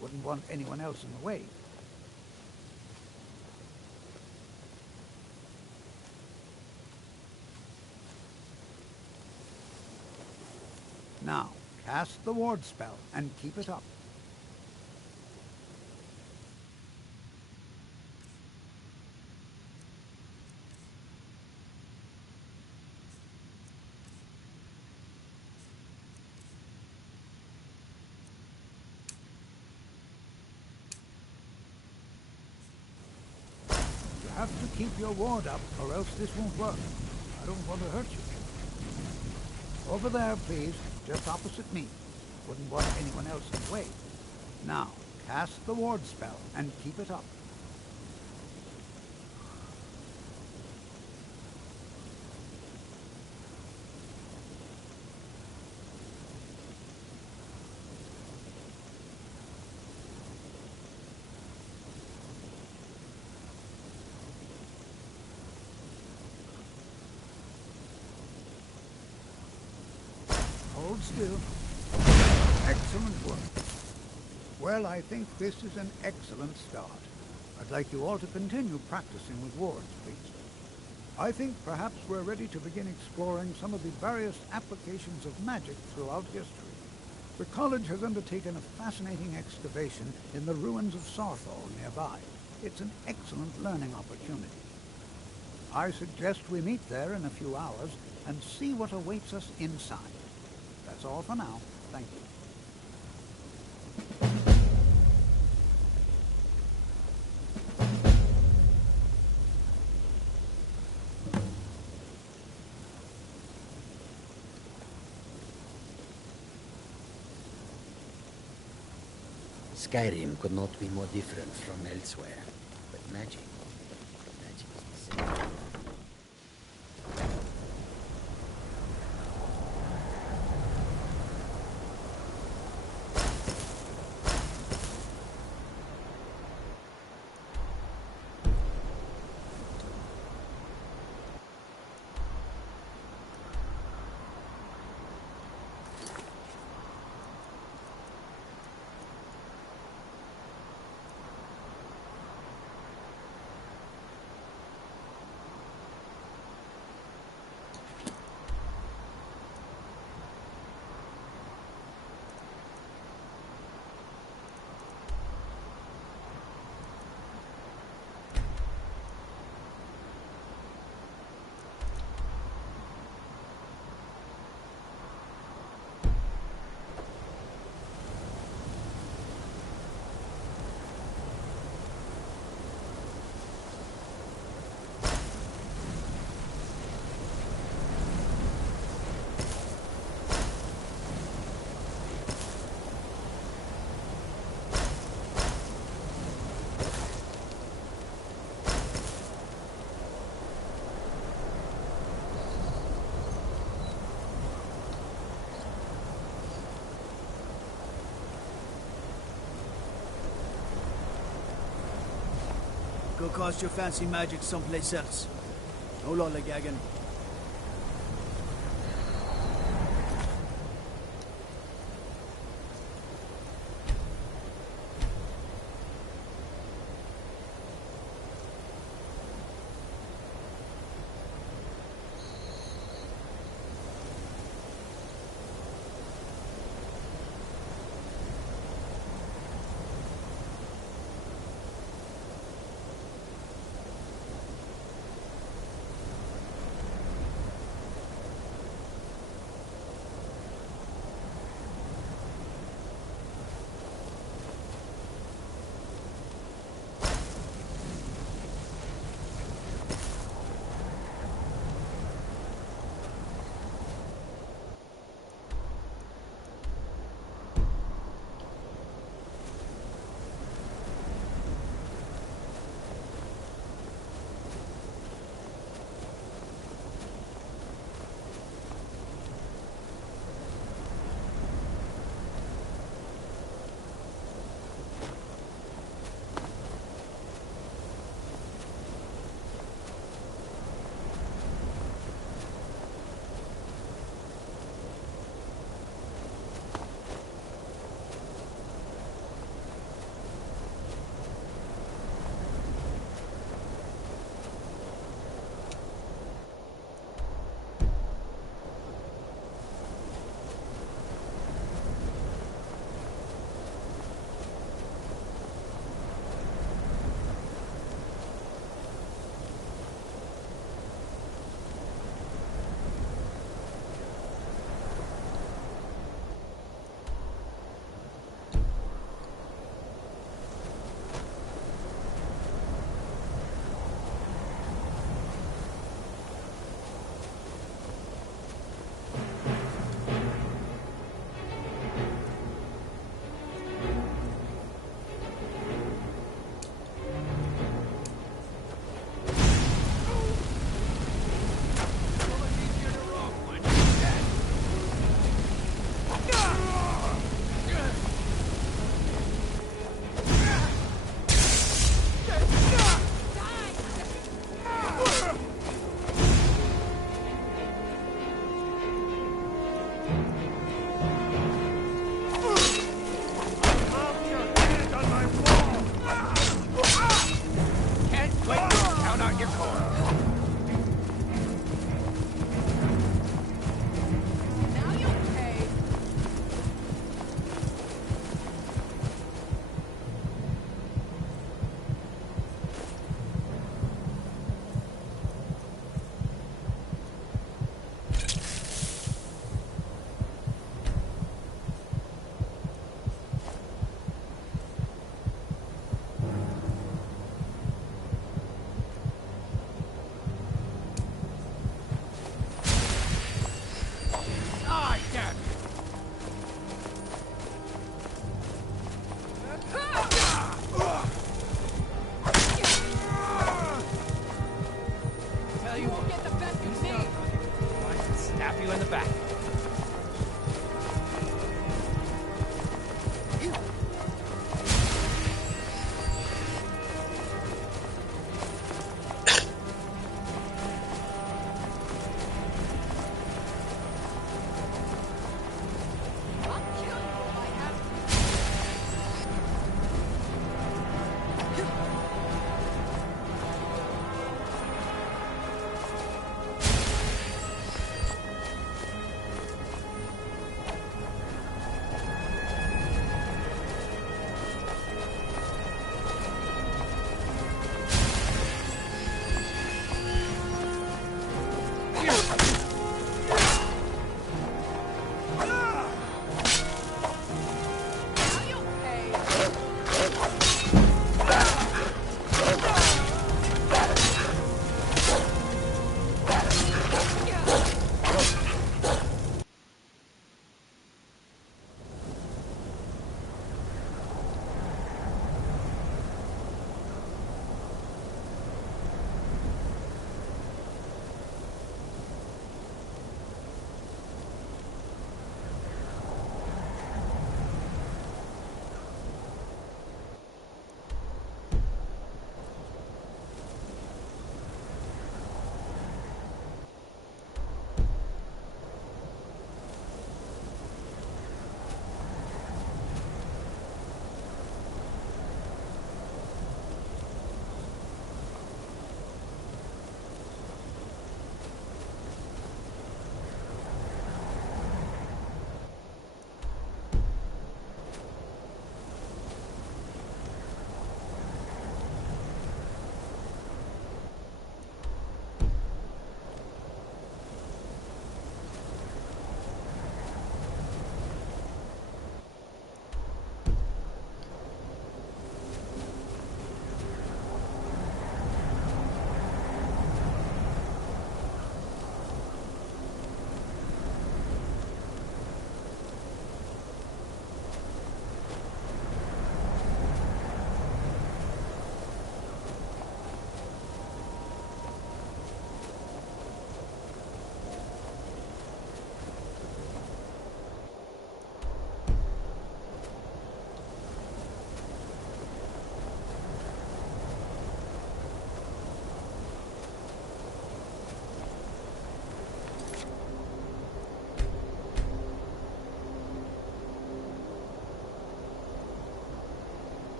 Wouldn't want anyone else in the way. Now, cast the ward spell and keep it up. You have to keep your ward up, or else this won't work. I don't want to hurt you. Over there, please, just opposite me. Wouldn't want anyone else in the way. Now, cast the ward spell and keep it up. Hold still. Excellent work. Well, I think this is an excellent start. I'd like you all to continue practicing with wards, please. I think perhaps we're ready to begin exploring some of the various applications of magic throughout history. The college has undertaken a fascinating excavation in the ruins of Sarthal nearby. It's an excellent learning opportunity. I suggest we meet there in a few hours and see what awaits us inside. That's all for now. Thank you. Skyrim could not be more different from elsewhere. But magic is the same. Go cast your fancy magic someplace else. No lollygagging.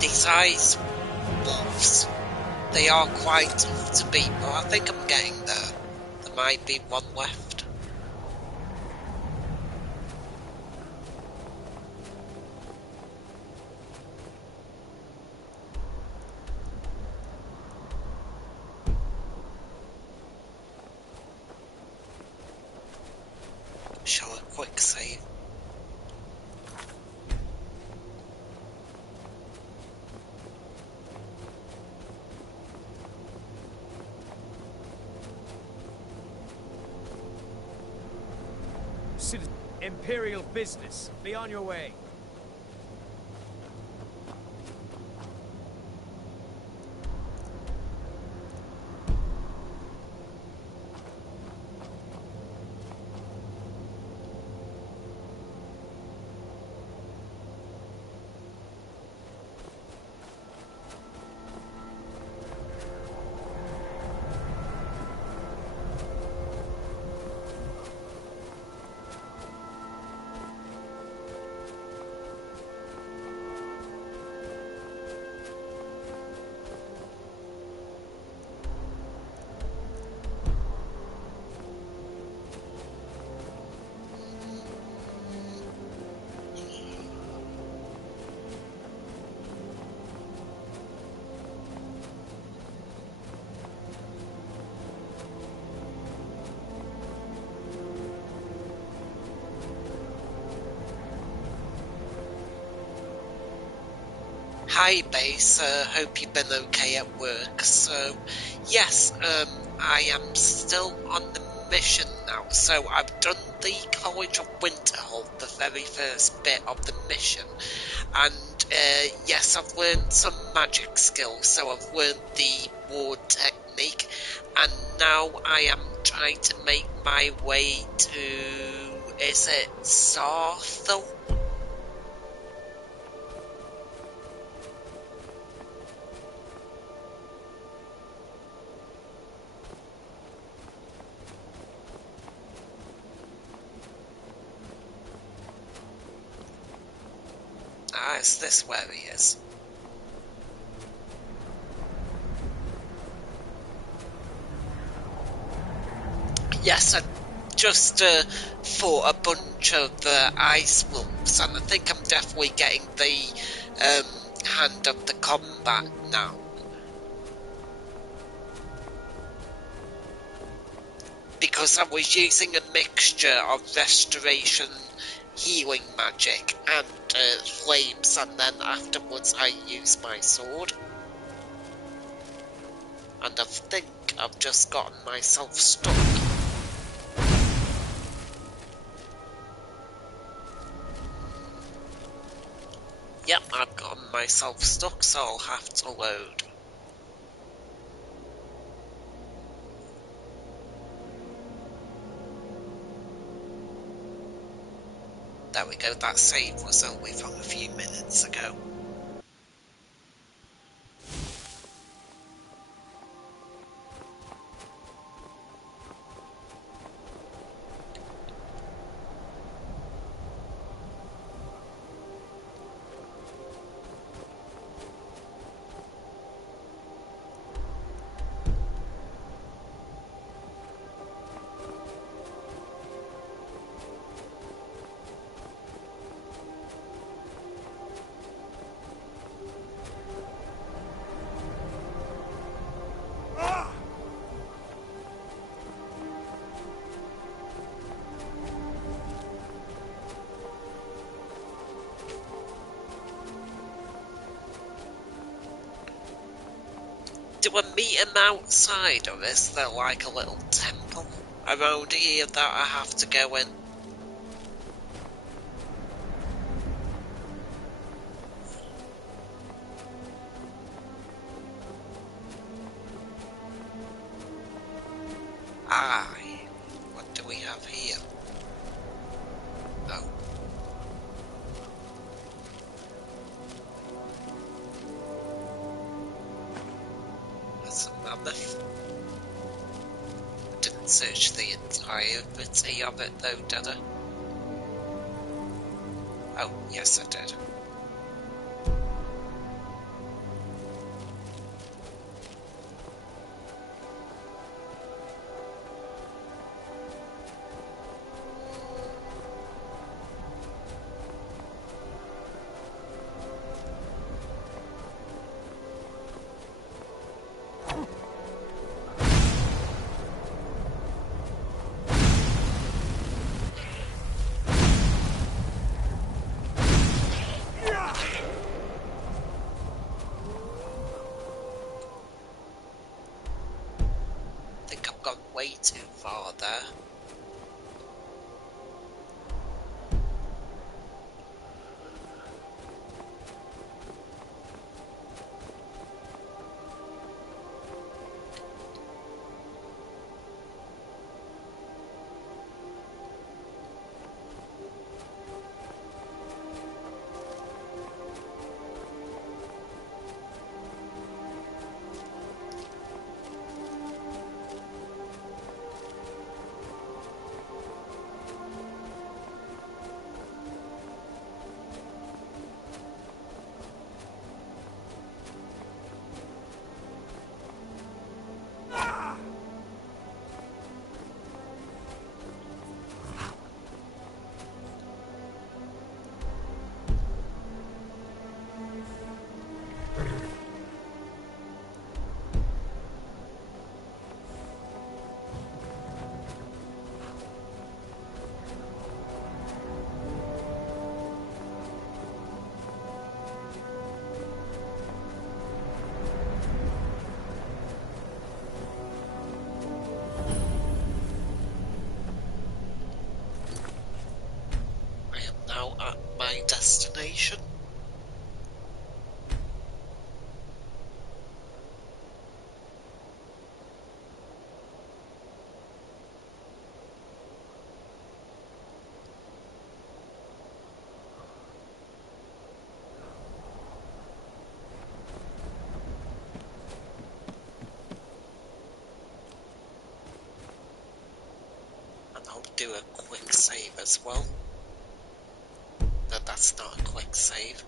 medium-sized wolves. They are quite tough to beat, but I think I'm getting there. There might be one left. Shall I quick save? Imperial business. Be on your way. Hi base, hope you've been okay at work. So, yes, I am still on the mission now. So I've done the College of Winterhold, the very first bit of the mission. And, yes, I've learned some magic skills. So I've learned the ward technique. And now I am trying to make my way to, is it Sarthel? Ah, is this where he is? Yes, I just fought a bunch of ice wolves, and I think I'm definitely getting the hand of the combat now. Because I was using a mixture of restoration, healing magic, and flames, and then afterwards I used my sword. And I think I've just gotten myself stuck. Yep, I've gotten myself stuck, so I'll have to load. There we go, that save was only from a few minutes ago. Do I meet him outside, or is there like a little temple around here that I have to go in? Aye, what do we have here? Oh. That's a mammoth. I didn't search the entirety of it though, did I? Oh, yes I did. far there. Now at my destination. And I'll do a quick save as well. No, that's not a quick save.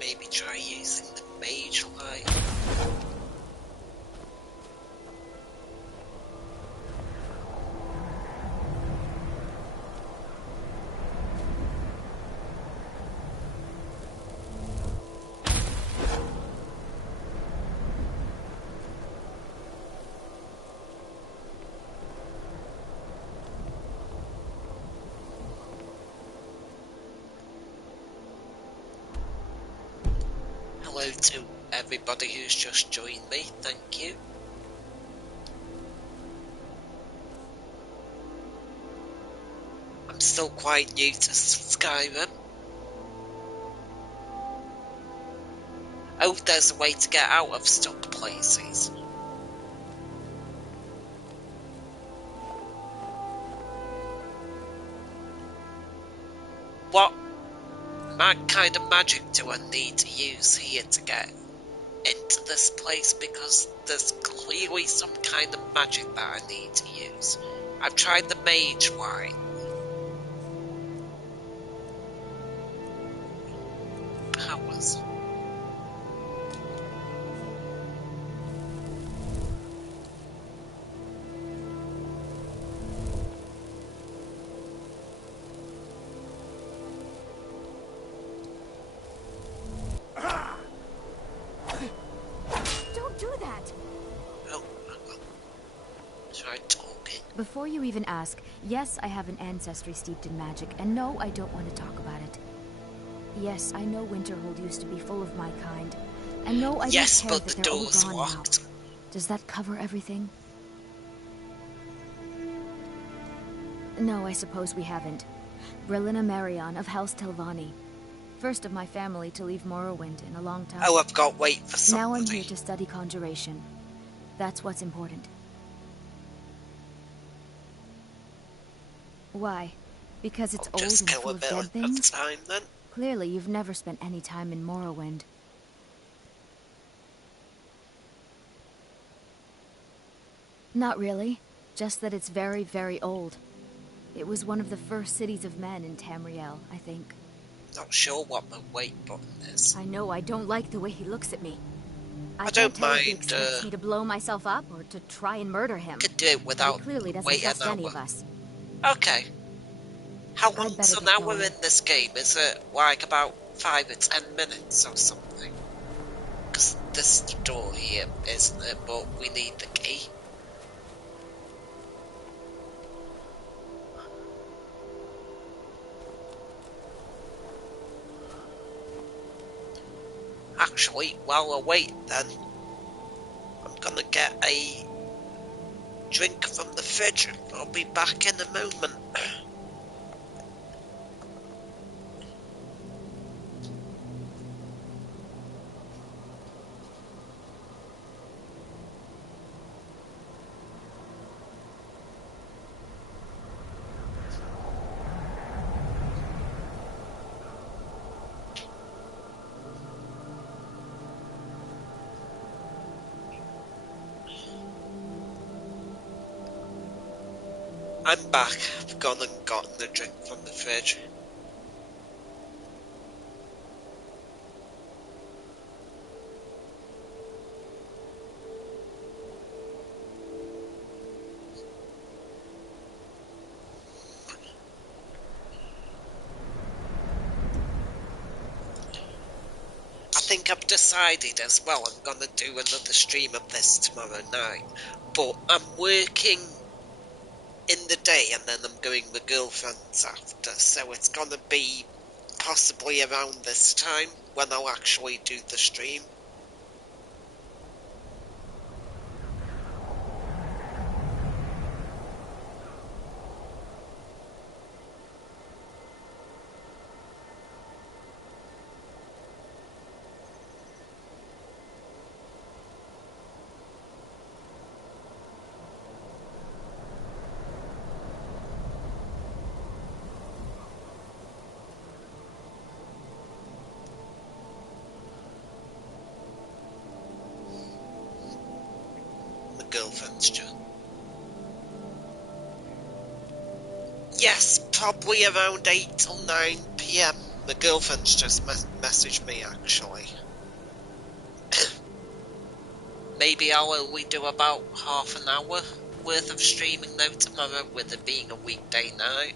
Maybe try using the mage light. Hello to everybody who's just joined me, thank you. I'm still quite new to Skyrim. Oh, there's a way to get out of stuck places. What kind of magic do I need to use here to get into this place? Because there's clearly some kind of magic that I need to use. I've tried the mage light. Powers. Don't do that! Oh, Try talking. Before you even ask, yes, I have an ancestry steeped in magic, and no, I don't want to talk about it. Yes, I know Winterhold used to be full of my kind, and no, I yes, don't care but that the they're all door's gone locked. now. Does that cover everything? No, I suppose we haven't. Brillina Marion of House Telvanni. First of my family to leave Morrowind in a long time. Oh, I've got to wait for somebody. Now I'm here to study conjuration. That's what's important. Why? Because it's old and full of dead things? Time, then. Clearly, you've never spent any time in Morrowind. Not really. Just that it's very, very old. It was one of the first cities of men in Tamriel, I think. Not sure what the wait button is. I know I don't like the way he looks at me. I can't don't tell if he mind, expects me to blow myself up or to try and murder him. Could do it without he clearly doesn't wait trust an any hour. of us. Okay. How long? So now we're in this game. Is it like about 5 or 10 minutes or something? Because this is the door here, isn't it? But we need the key. Actually, while I wait then, I'm gonna get a drink from the fridge. I'll be back in a moment. I'm back. I've gone and gotten a drink from the fridge. I think I've decided as well I'm gonna do another stream of this tomorrow night. But I'm working in the day and then I'm going with girlfriends after, so it's gonna be possibly around this time when I'll actually do the stream. Girlfriend's just... Yes, probably around 8 till 9 PM. The girlfriend's just messaged me, actually. Maybe I'll only do about half an hour worth of streaming though tomorrow, with it being a weekday night.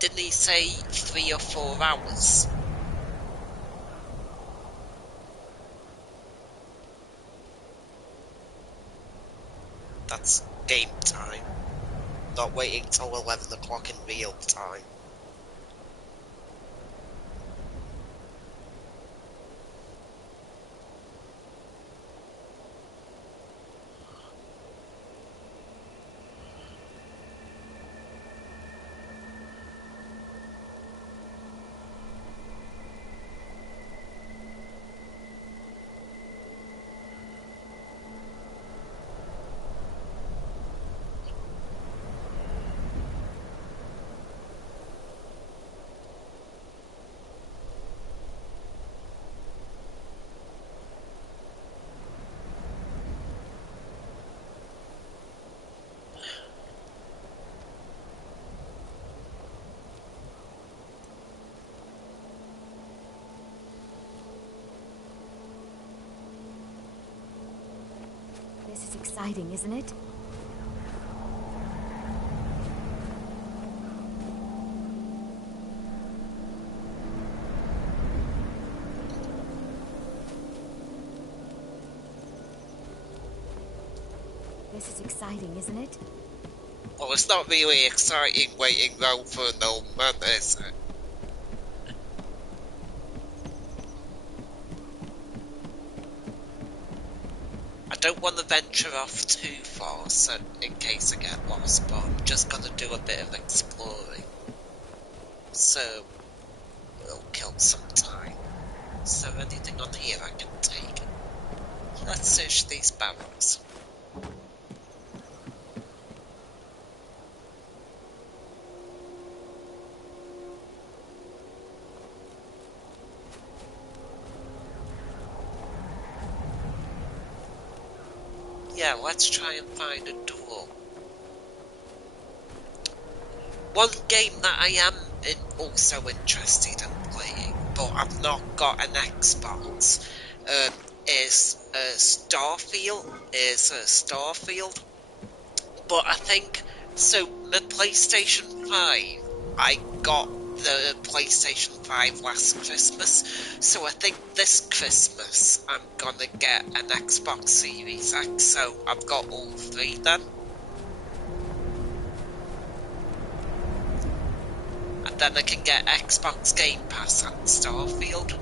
Didn't he say 3 or 4 hours? That's game time. not waiting till 11 o'clock in real time. This is exciting, isn't it? This is exciting, isn't it? Well, it's not really exciting waiting around for an old man, is it? I don't want to venture off too far, so in case I get lost, but I'm just gonna do a bit of exploring. So, we'll kill some time. Is there anything on here I can take? Let's search these barrels. Yeah, let's try and find a door. One game that I am also interested in playing, but I've not got an Xbox, is Starfield. But I think, so the PlayStation 5, I got the PlayStation 5 last Christmas, so I think this Christmas I'm gonna get an Xbox Series X, so I've got all three then. And then I can get Xbox Game Pass and Starfield.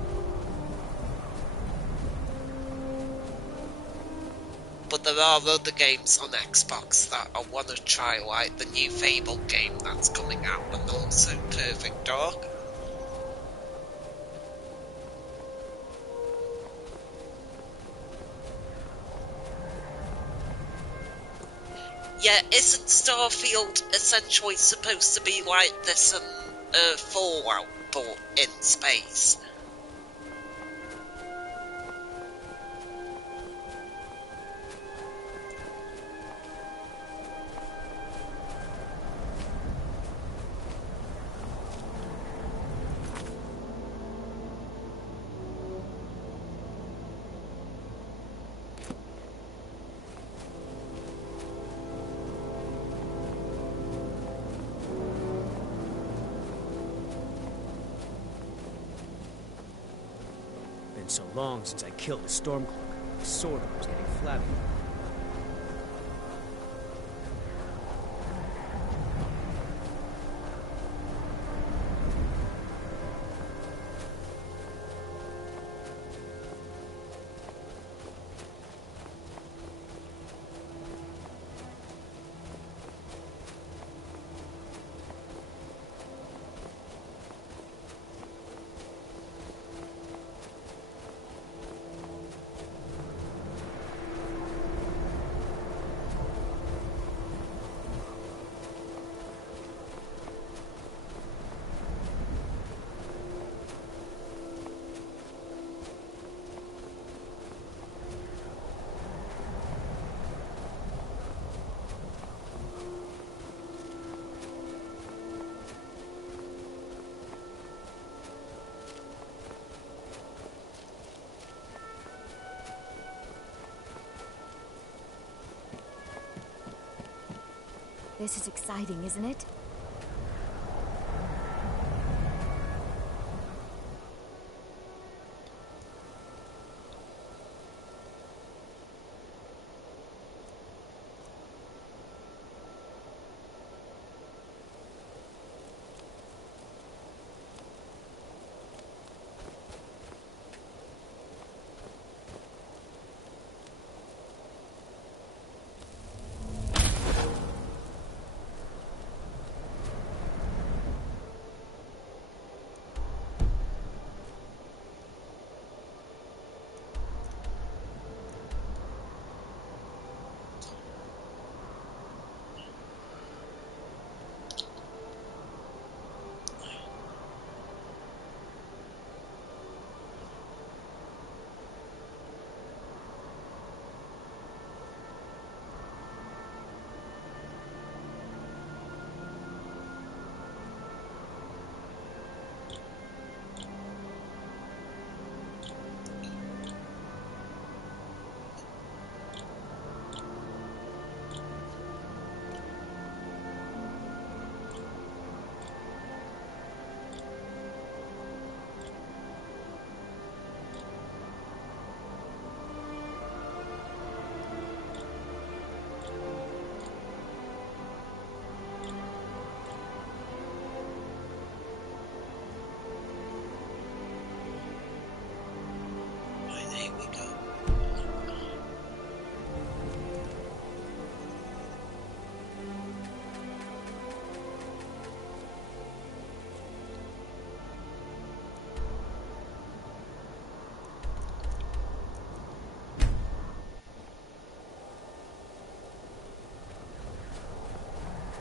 But there are other games on Xbox that I want to try, like the new Fable game that's coming out, and also Perfect Dark. Yeah, isn't Starfield essentially supposed to be like this Fallout, but in space? Been so long since I killed a Stormcloaker, my sword was getting flabby. This is exciting, isn't it?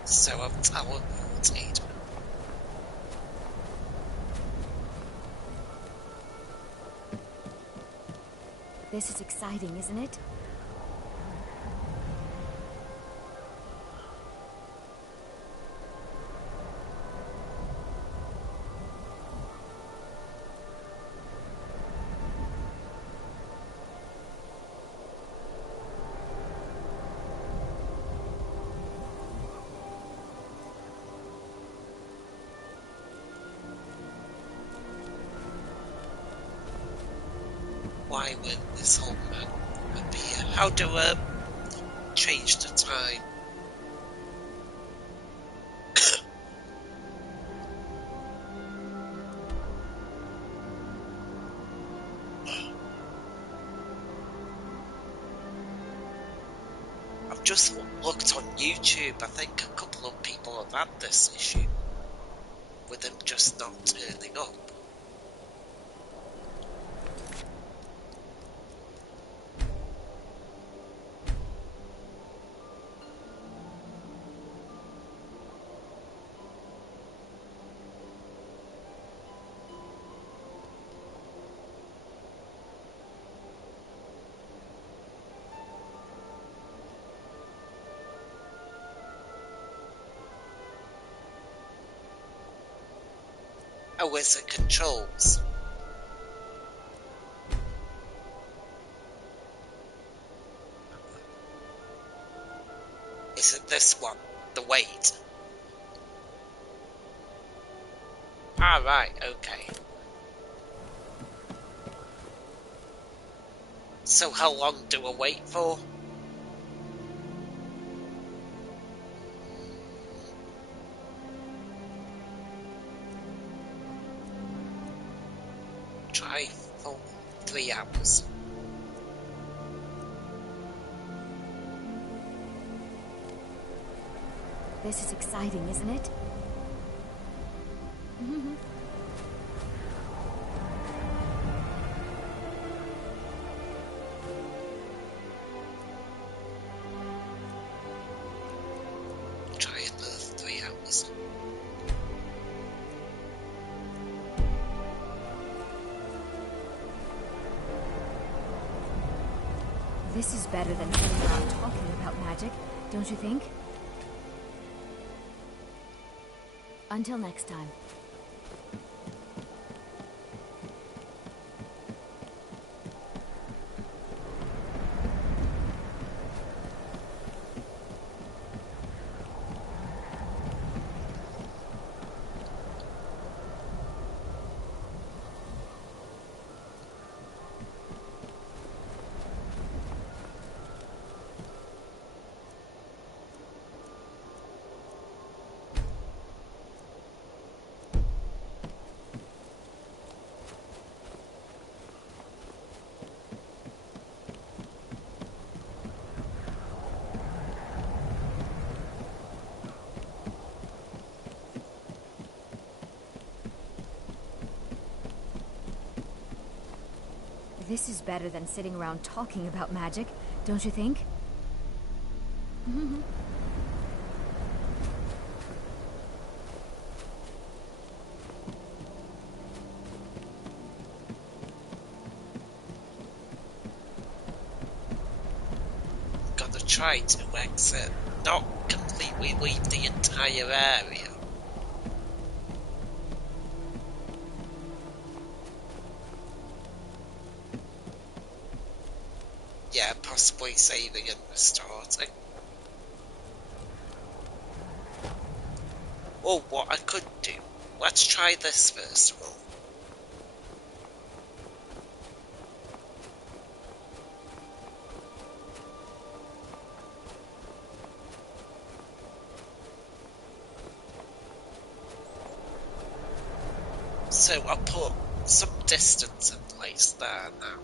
So I've teleported. This is exciting, isn't it? Why would this whole man appear? How do I change the time? I've just looked on YouTube. I think a couple of people have had this issue with them just not turning up. Oh, is it controls? Is it this one? The weight? Ah, right, okay. So how long do I wait for? Try for 3 hours. This is exciting, isn't it? Try another 3 hours. This is better than sitting around talking about magic, don't you think? Until next time. This is better than sitting around talking about magic, don't you think? Gotta try to exit, not completely leave the entire area. Yeah, possibly saving and restarting. Or what I could do. Let's try this first of all. So I'll put some distance in place there now.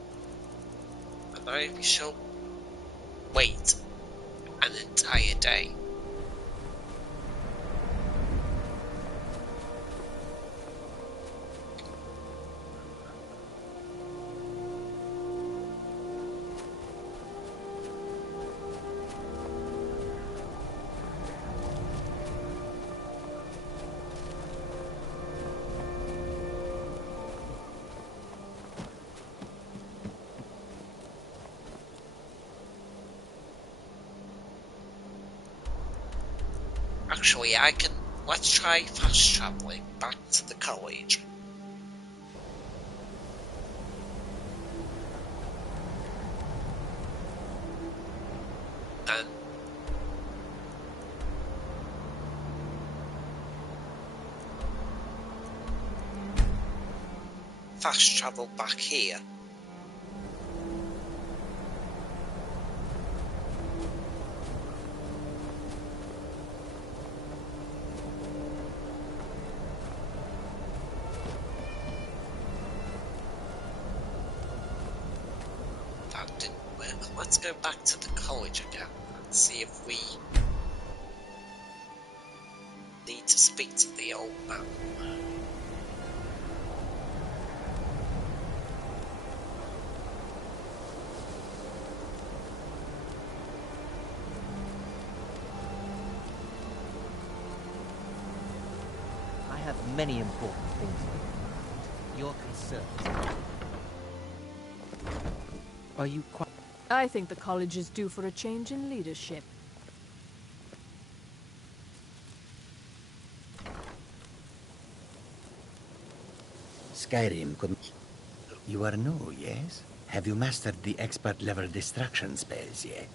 And I shall wait an entire day. actually, I can... Let's try fast travelling back to the college. And... fast travel back here. That didn't work. Let's go back to the college again and see if we need to speak to the old man. I have many important things to do. Your concerns. Are you quite... I think the college is due for a change in leadership. Skyrim could... You are new, yes? Have you mastered the expert-level distraction spells yet?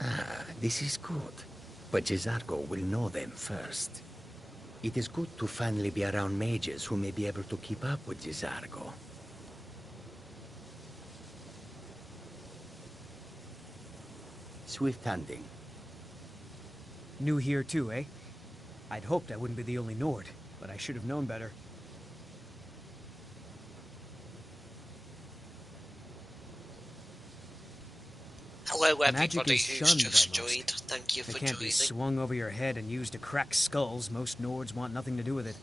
Ah, this is good. But Jizargo will know them first. It is good to finally be around mages who may be able to keep up with Jizargo. Swift hunting. New here too, eh? I'd hoped I wouldn't be the only Nord, but I should have known better. Hello Magic everybody is who's shunned just by most. joined. Thank you They for can't be joining. swung over your head and used to crack skulls. Most Nords want nothing to do with it.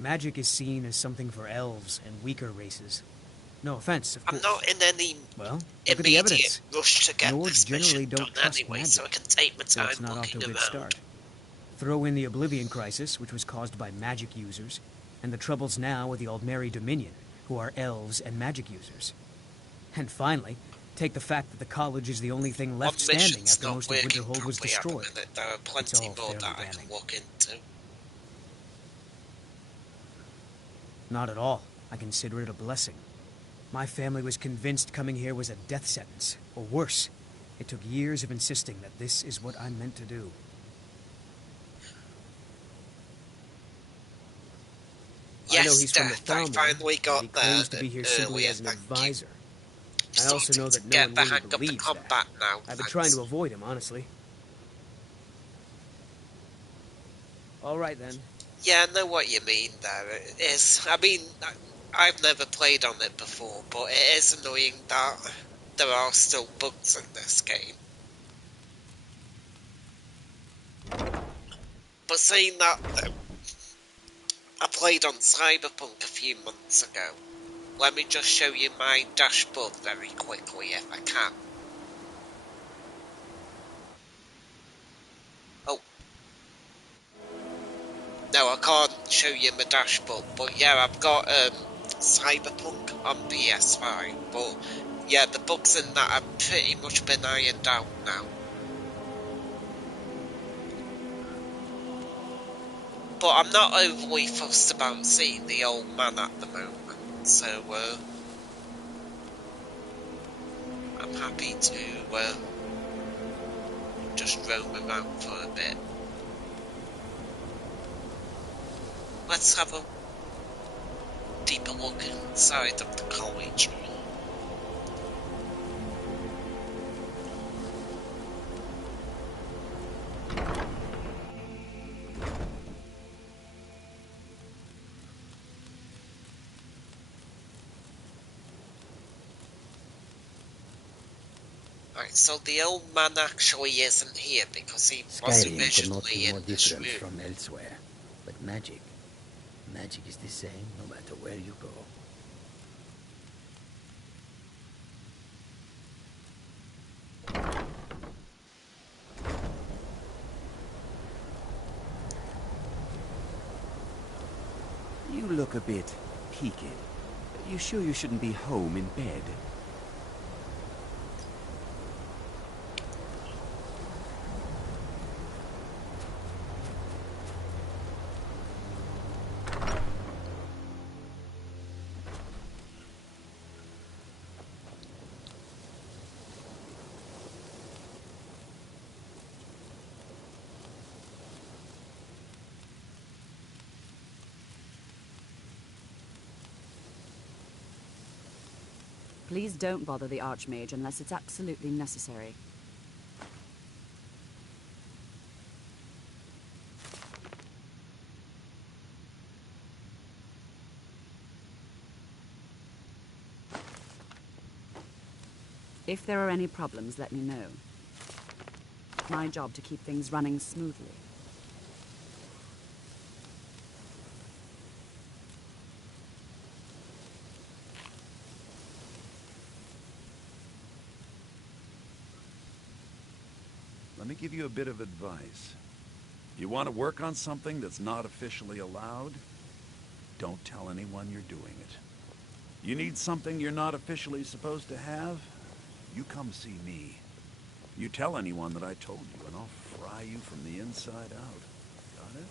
Magic is seen as something for elves and weaker races. No offense, of course. I'm not in any well, look at the evidence. rush to get Nords this generally mission don't done trust anyway, magic, so I can take my so time it's not off to looking a good around. start. Throw in the Oblivion Crisis, which was caused by magic users, and the troubles now with the Aldmeri Dominion, who are elves and magic users. And finally, take the fact that the college is the only thing left standing after most of Winterhold was destroyed. There are It's plenty all more fairly that I damning. can look into. Not at all. I consider it a blessing. My family was convinced coming here was a death sentence, or worse. It took years of insisting that this is what I'm meant to do. Yes, I know he's from the Dad, I Thalmor, finally and got he claims to there be here simply earlier, as an thank you. advisor. I also know that no Get one the really hang of the believes combat that. now. I've been trying to avoid him, honestly. All right, then. Yeah, I know what you mean there. It is. I mean, I've never played on it before, but it is annoying that there are still bugs in this game. But saying that, though, I played on Cyberpunk a few months ago. Let me just show you my dashboard very quickly if I can. Oh. No, I can't show you my dashboard, but yeah, I've got Cyberpunk on PS5, but yeah, the bugs in that have pretty much been ironed out now. But I'm not overly fussed about seeing the old man at the moment, so I'm happy to just roam around for a bit. Let's have a deeper look inside of the college. Right, so the old man actually isn't here because he was Skyrim could not originally be more in this different room. from elsewhere. But magic is the same no matter where you go. You look a bit peaked. You sure you shouldn't be home in bed? Please don't bother the Archmage unless it's absolutely necessary. If there are any problems, let me know. It's my job to keep things running smoothly. Let me give you a bit of advice. You want to work on something that's not officially allowed? Don't tell anyone you're doing it. You need something you're not officially supposed to have? You come see me. You tell anyone that I told you, and I'll fry you from the inside out. Got it?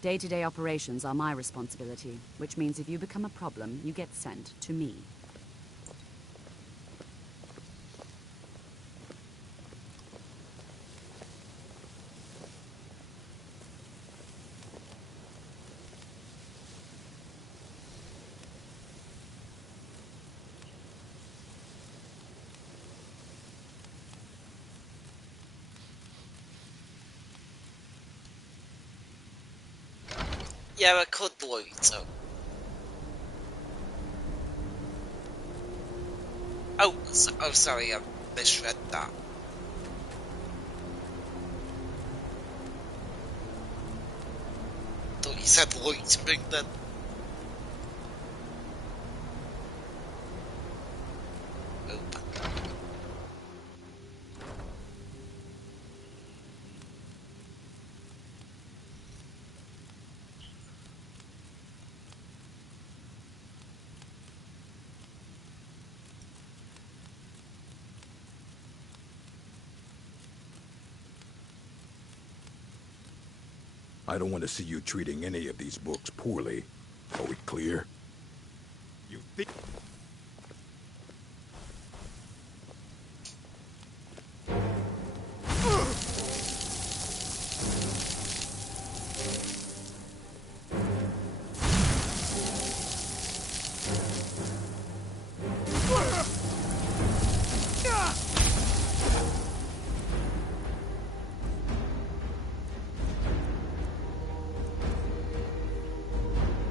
Day-to-day operations are my responsibility, which means if you become a problem, you get sent to me. Yeah, I could loot it. Oh, sorry, I misread that. Thought you said loitering then. I don't want to see you treating any of these books poorly. Are we clear? You think...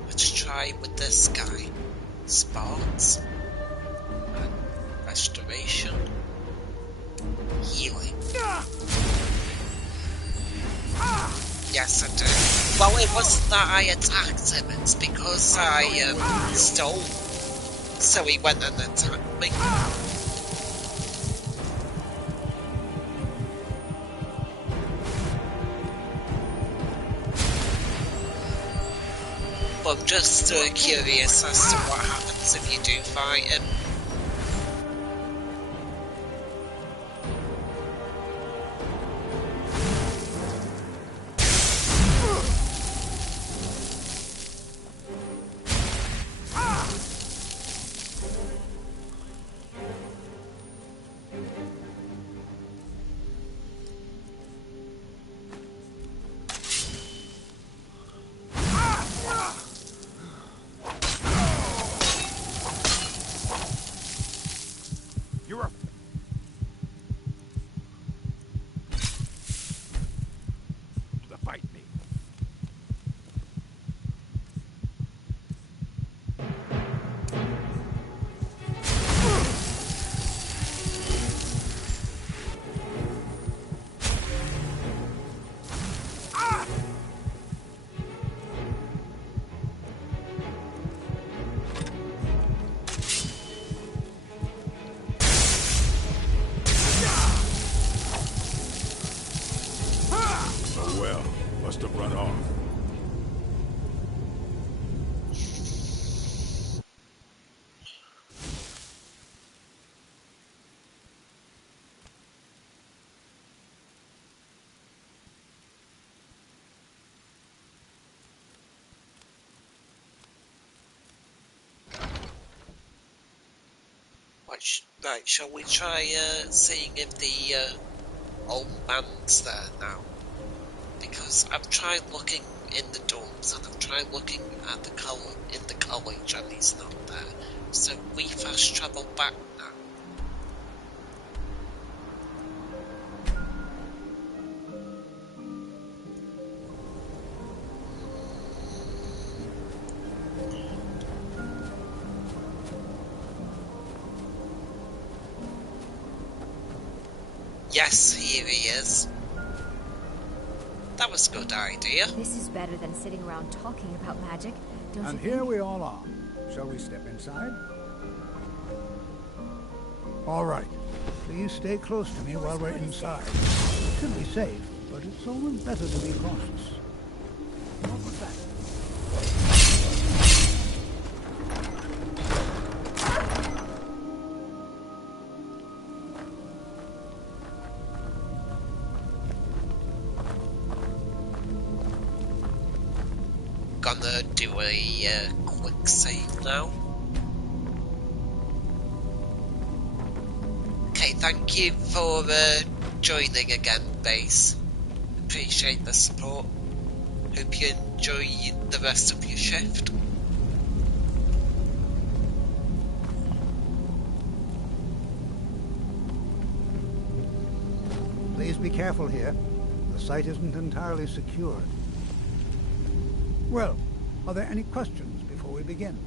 Let's try with this guy. Sparks. Restoration. Healing. Yes, I do. Well, it wasn't that I attacked him, it's because I stole. So he went and attacked me. But I'm just curious as to what happens if you do fight him. Must have run off. Right, shall we try seeing if the old man's there now? Because I've tried looking in the dorms and I've tried looking at the in the college and he's not there. So we fast travel back now. Yes, here he is. That was a good idea. This is better than sitting around talking about magic, don't you And think? here we all are. Shall we step inside? All right. Please stay close to me while we're inside. It should be safe, but it's always better to be cautious. What was that? Gonna do a quick save now. Okay, thank you for joining again, Base. Appreciate the support. Hope you enjoy the rest of your shift. Please be careful here. The site isn't entirely secured. Well, are there any questions before we begin?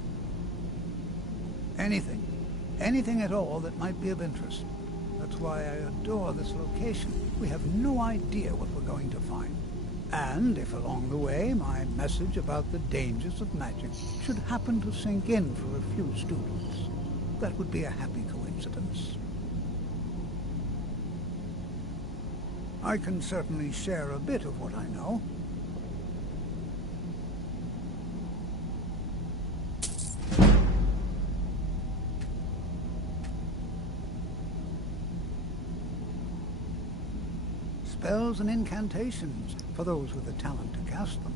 Anything. Anything at all that might be of interest. That's why I adore this location. We have no idea what we're going to find. And if along the way my message about the dangers of magic should happen to sink in for a few students, that would be a happy coincidence. I can certainly share a bit of what I know. Spells and incantations for those with the talent to cast them.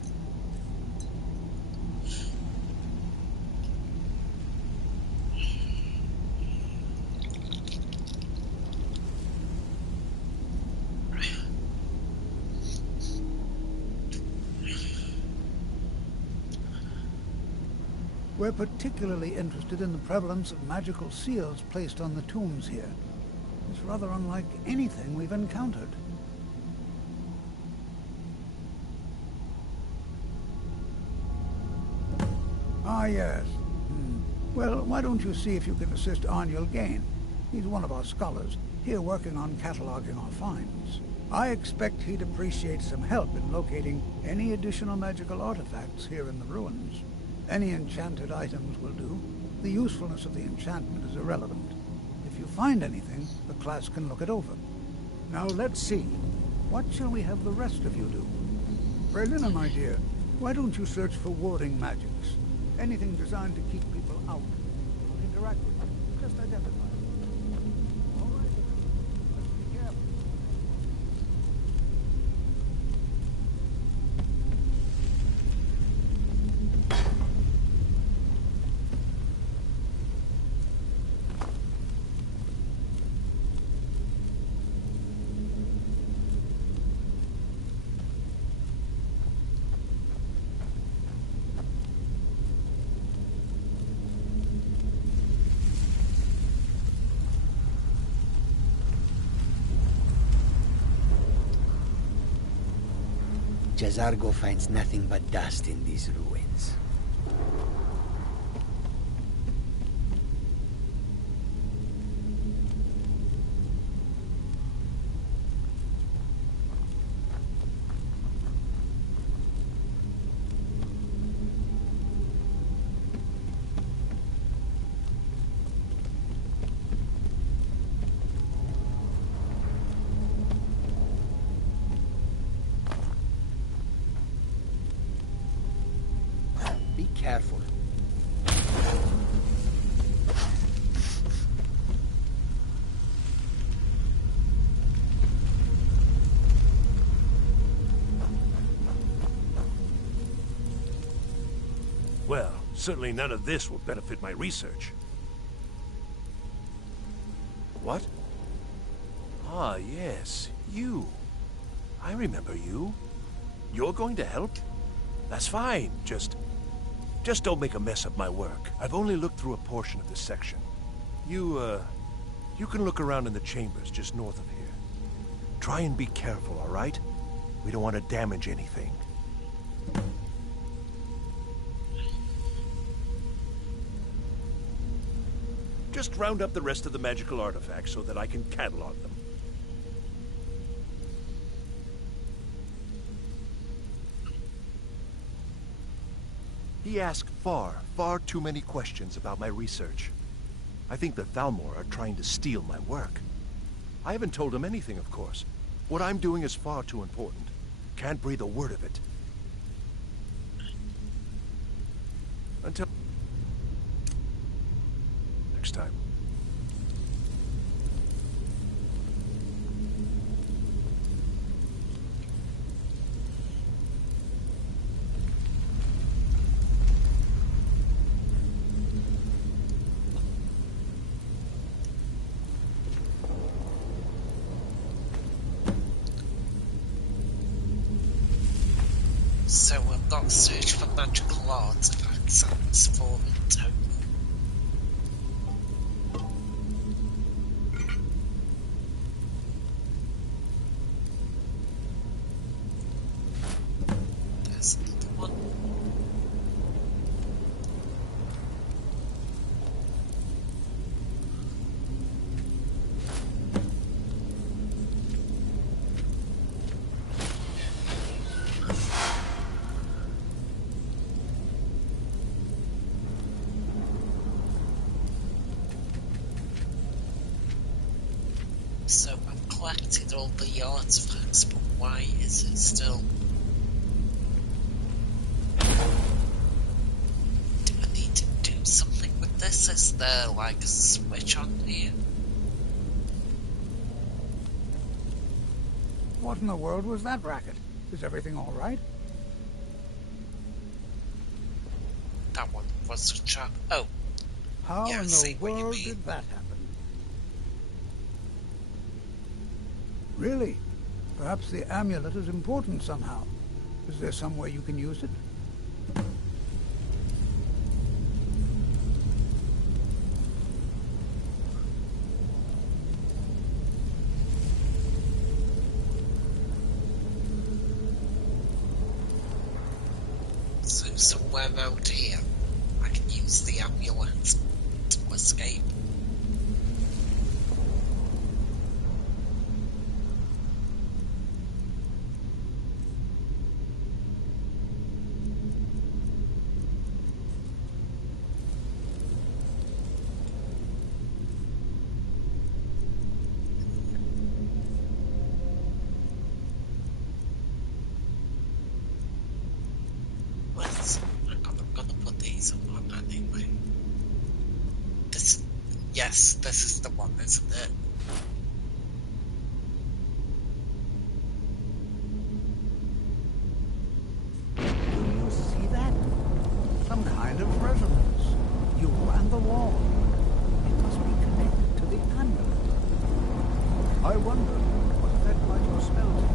We're particularly interested in the prevalence of magical seals placed on the tombs here. It's rather unlike anything we've encountered. Ah, yes. Well, why don't you see if you can assist Arniel Gain? He's one of our scholars, here working on cataloging our finds. I expect he'd appreciate some help in locating any additional magical artifacts here in the ruins. Any enchanted items will do. The usefulness of the enchantment is irrelevant. If you find anything, the class can look it over. Now let's see. What shall we have the rest of you do? Brelina, my dear, why don't you search for warding magics? Anything designed to keep people out. Don't interact with them. Just identify them. All right. Let's be careful. Jazargo finds nothing but dust in these ruins. Be careful. Well, certainly none of this will benefit my research. What? Ah, yes, you. I remember you. You're going to help? That's fine. Just don't make a mess of my work. I've only looked through a portion of this section. You can look around in the chambers just north of here. Try and be careful, all right? We don't want to damage anything. Just round up the rest of the magical artifacts so that I can catalog them. He asked far too many questions about my research. I think the Thalmor are trying to steal my work. I haven't told him anything, of course. What I'm doing is far too important. Can't breathe a word of it. Until next time. So I've got to search for magical artifacts. That's 4 in total. There's another one. So I've collected all the artifacts, but why is it still... Do I need to do something with this? Is there like a switch on here? What in the world was that racket? Is everything all right? That one was a trap. Oh. How Yeah, I in see the what you world mean. did that happen? Really? Perhaps the amulet is important somehow. Is there some way you can use it? So somewhere around here, I can use the amulet to escape. I'm gonna put these on anyway. Yes, this is the one, isn't it? Do you see that? Some kind of resonance. You and the wall. It must be connected to the amulet. I wonder what that might your spell to.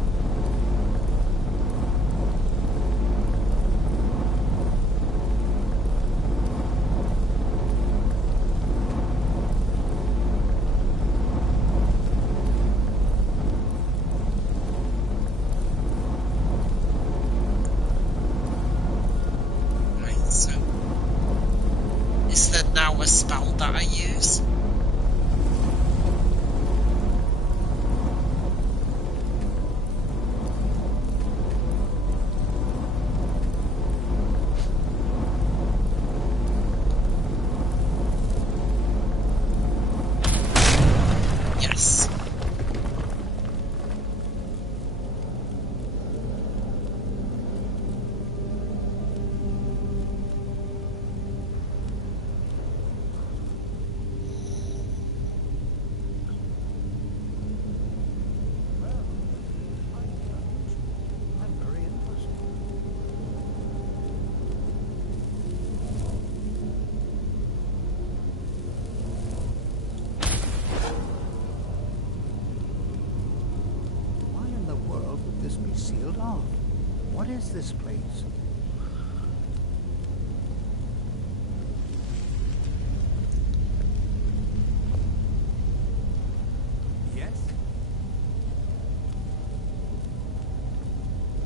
Right, so... Is there now a spell that I use? Yes. sealed off. What is this place? Yes?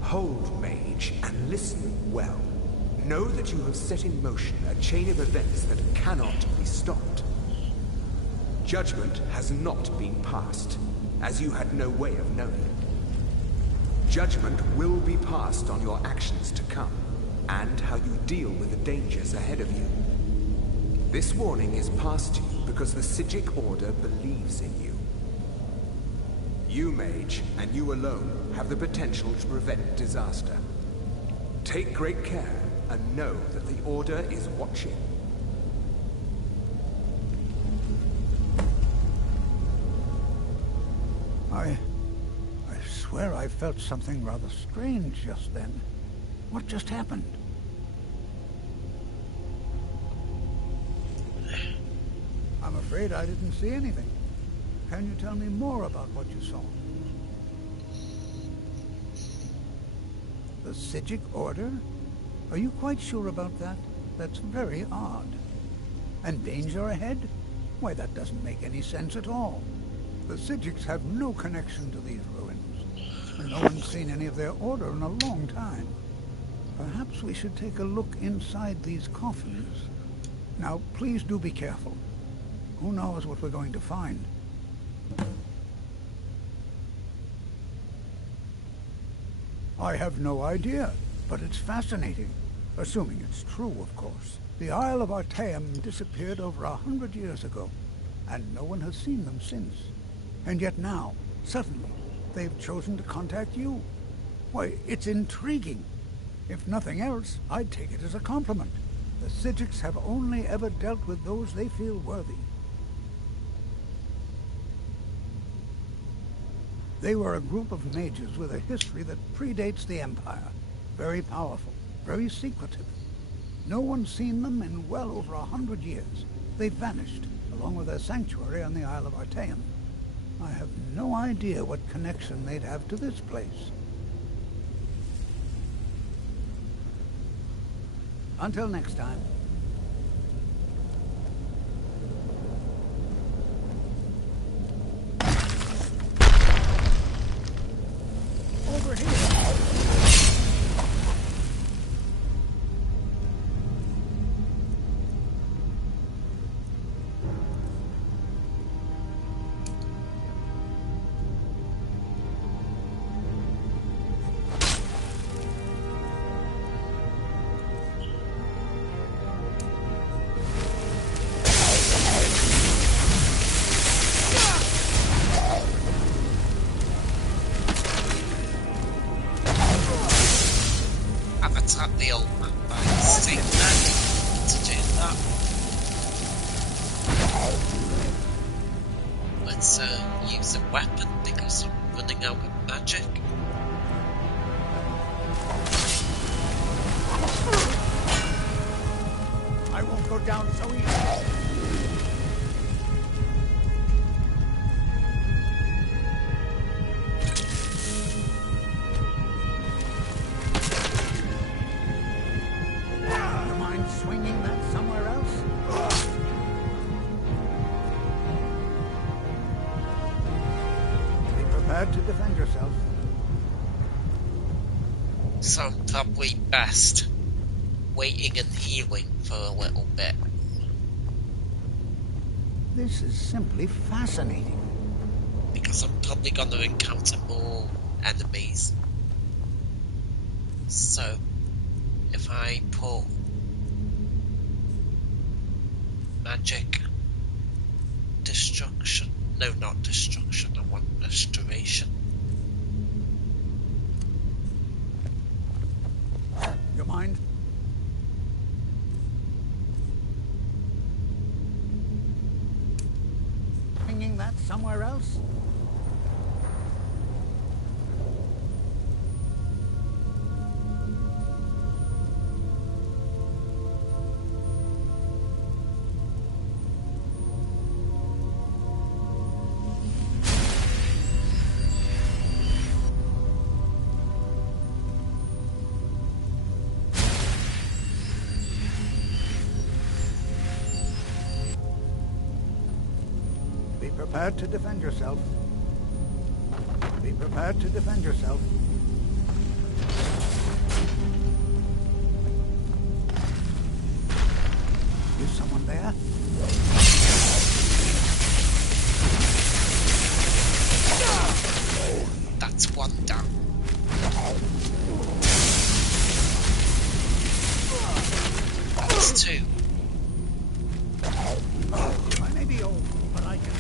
Hold, mage, and listen well. Know that you have set in motion a chain of events that cannot be stopped. Judgment has not been passed, as you had no way of knowing. Judgment will be passed on your actions to come, and how you deal with the dangers ahead of you. This warning is passed to you because the Psijic Order believes in you. You, mage, and you alone, have the potential to prevent disaster. Take great care, and know that the Order is watching. I swear I felt something rather strange just then. What just happened? I'm afraid I didn't see anything. Can you tell me more about what you saw? The Psijic Order? Are you quite sure about that? That's very odd. And danger ahead? Why, that doesn't make any sense at all. The Psijics have no connection to these ruins. And no one's seen any of their order in a long time. Perhaps we should take a look inside these coffins. Now, please do be careful. Who knows what we're going to find? I have no idea, but it's fascinating. Assuming it's true, of course. The Isle of Artaeum disappeared over 100 years ago, and no one has seen them since. And yet now, suddenly, they've chosen to contact you. Why, it's intriguing. If nothing else, I'd take it as a compliment. The Psijics have only ever dealt with those they feel worthy. They were a group of mages with a history that predates the Empire. Very powerful, very secretive. No one's seen them in well over 100 years. They've vanished, along with their sanctuary on the Isle of Artaeum. I have no idea what connection they'd have to this place. Until next time. Over here. I've attacked the old man by mistake then to do that. Let's use a weapon because I'm running out of magic. I won't go down so easily. You mind swinging that somewhere else? Be prepared to defend yourself. So I'm probably best waiting and healing for a little bit. This is simply fascinating. Because I'm probably going to encounter more enemies. So, if I put magic destruction, no, not destruction, I want restoration. You mind? Swinging that somewhere else? prepared to defend yourself. Be prepared to defend yourself. Is someone there? That's one down. That's two. I may be old, but I can.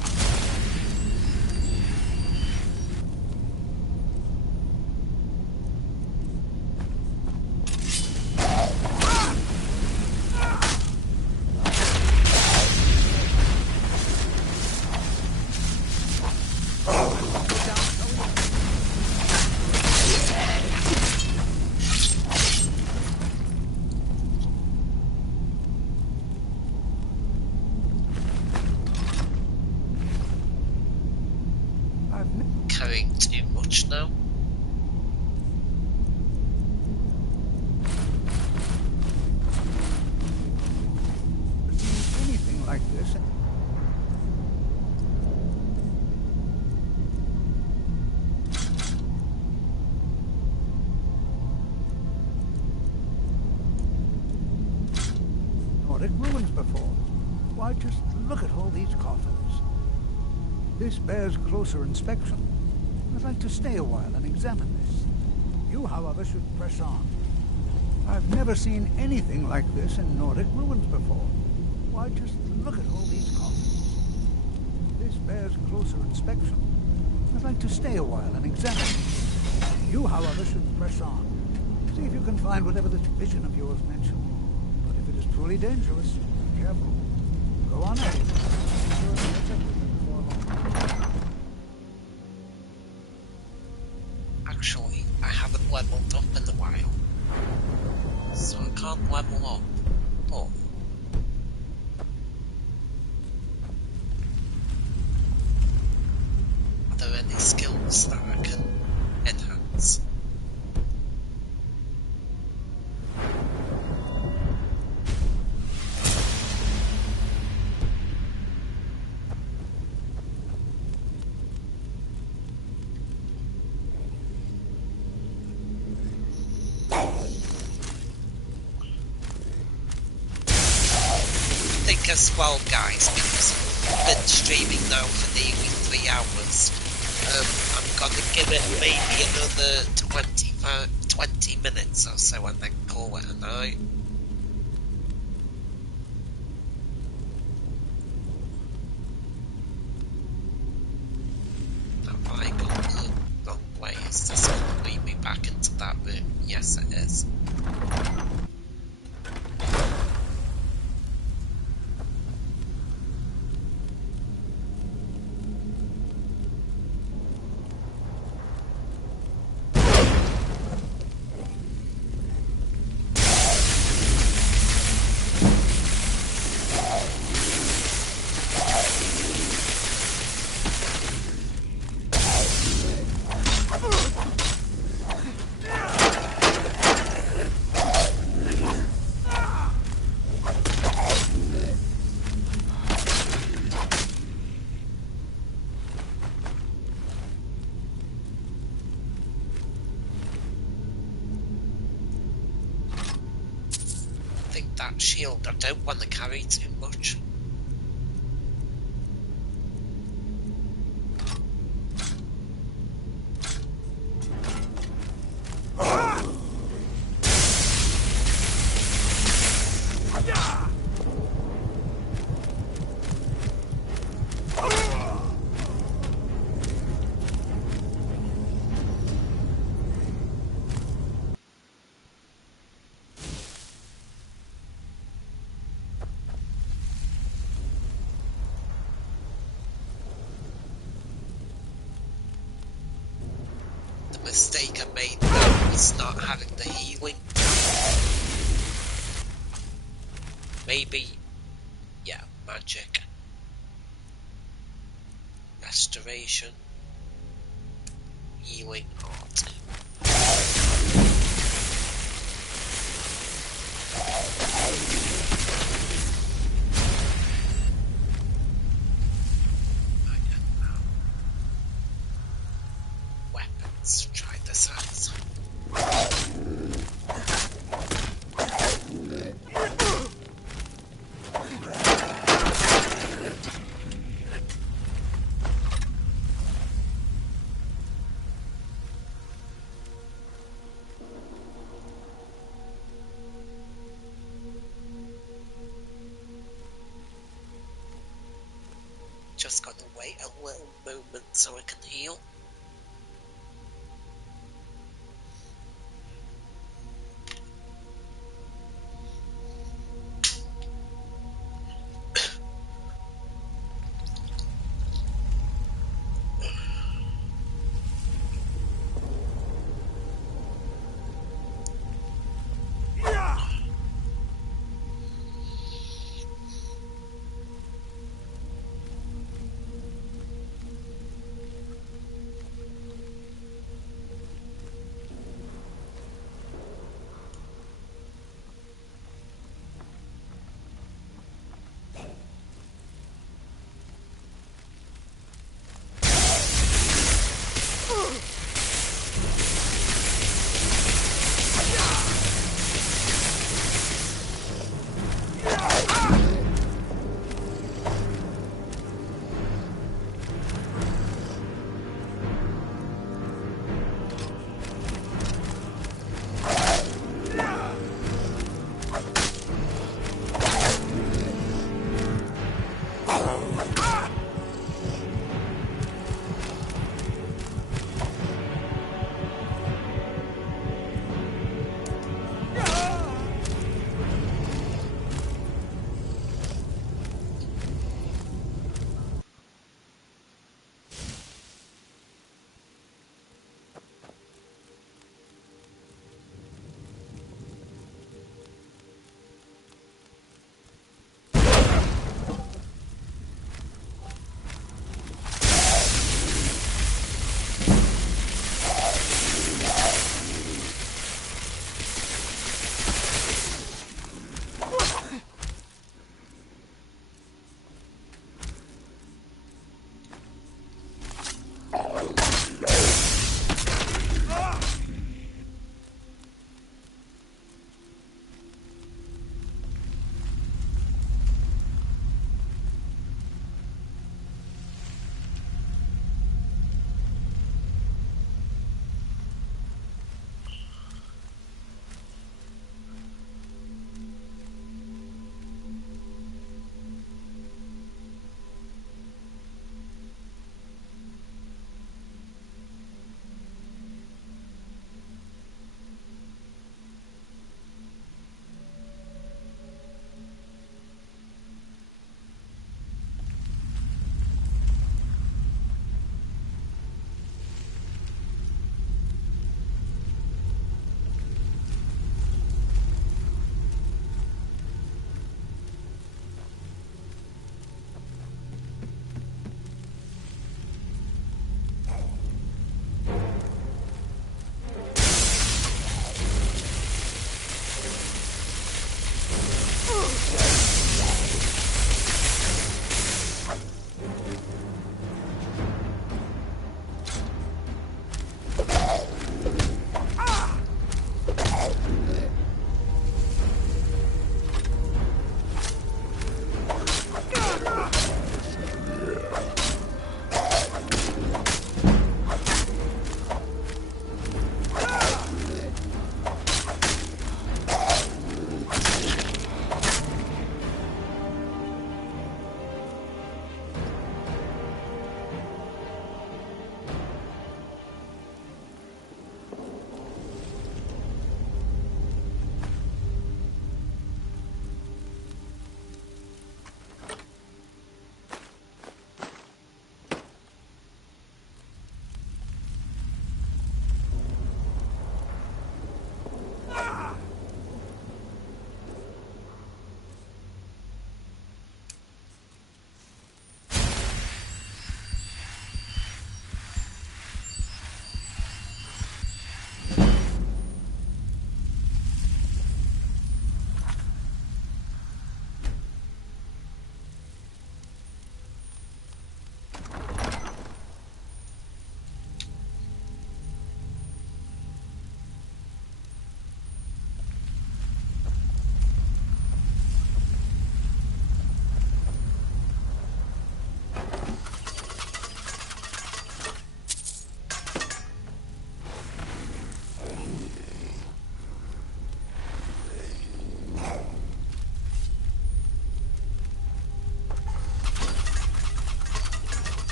Carrying too much now. Anything like this. Nordic ruins before. Why, just look at all these coffins. This bears closer inspection. I'd like to stay a while and examine this. You, however, should press on. I've never seen anything like this in Nordic ruins before. Why, just look at all these coffins. This bears closer inspection. I'd like to stay a while and examine it. You, however, should press on. See if you can find whatever this vision of yours mentioned. But if it is truly dangerous, be careful. Go on ahead. Be sure to catch up with me before long. Actually, I haven't leveled up in a while, so I can't level up, but are there any skills that I can enhance? As well, guys, because I've been streaming now for nearly 3 hours. I'm gonna give it maybe another 20 minutes or so and then call it a night. Have I gone the wrong way? Is this gonna lead me back into that room? Yes, it is. That shield, I don't want to carry too much. Mistake I made though was not having the healing. Maybe, yeah, magic. Restoration. Healing art. just gonna wait a little moment so I can heal.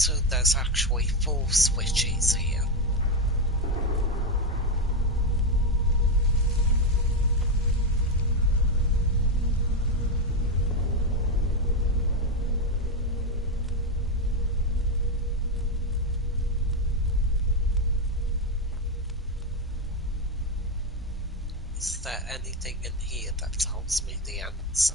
so there's actually 4 switches here. Is there anything in here that tells me the answer?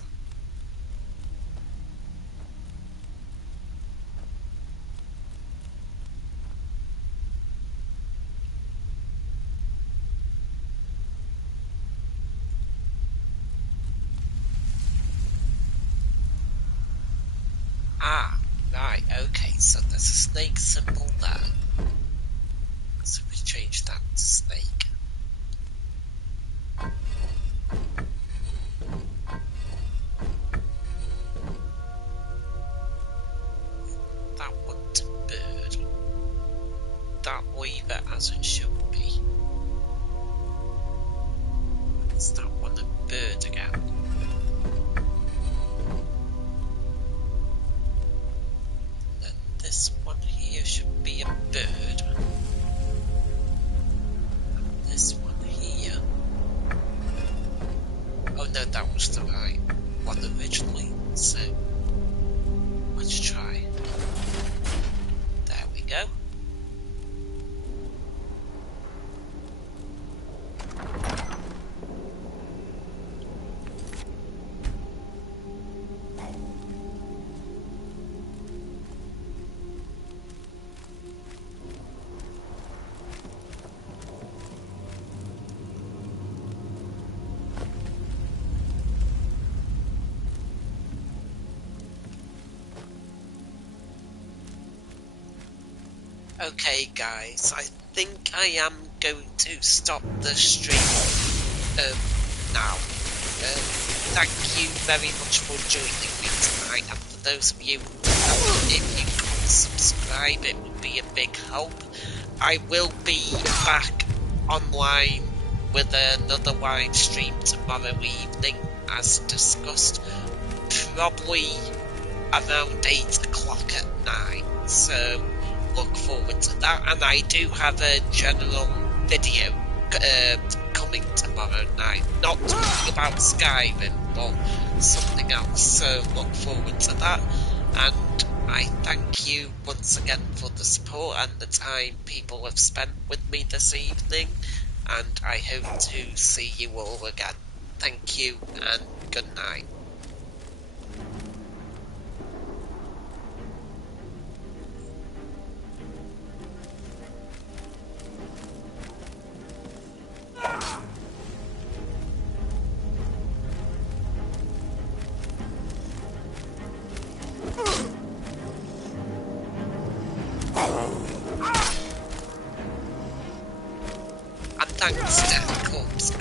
Ah, right, okay, so there's a snake symbol there. So we change that to snake. That one to bird. That leave it as it should be. Is that one a bird again? Then this one here should be a bird. And this one here. Oh no, that was the right one originally. So let's try. There we go. Okay guys, I think I am going to stop the stream now. Thank you very much for joining me tonight, and for those of you, if you could subscribe, it would be a big help. I will be back online with another live stream tomorrow evening, as discussed, probably around 8 o'clock at night, so look forward to that. And I do have a general video coming tomorrow night, not talking about Skyrim but something else, so look forward to that. And I thank you once again for the support and the time people have spent with me this evening, and I hope to see you all again. Thank you and good night. And thanks, Death Corpse.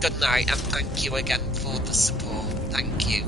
Good night, and thank you again for the support. Thank you.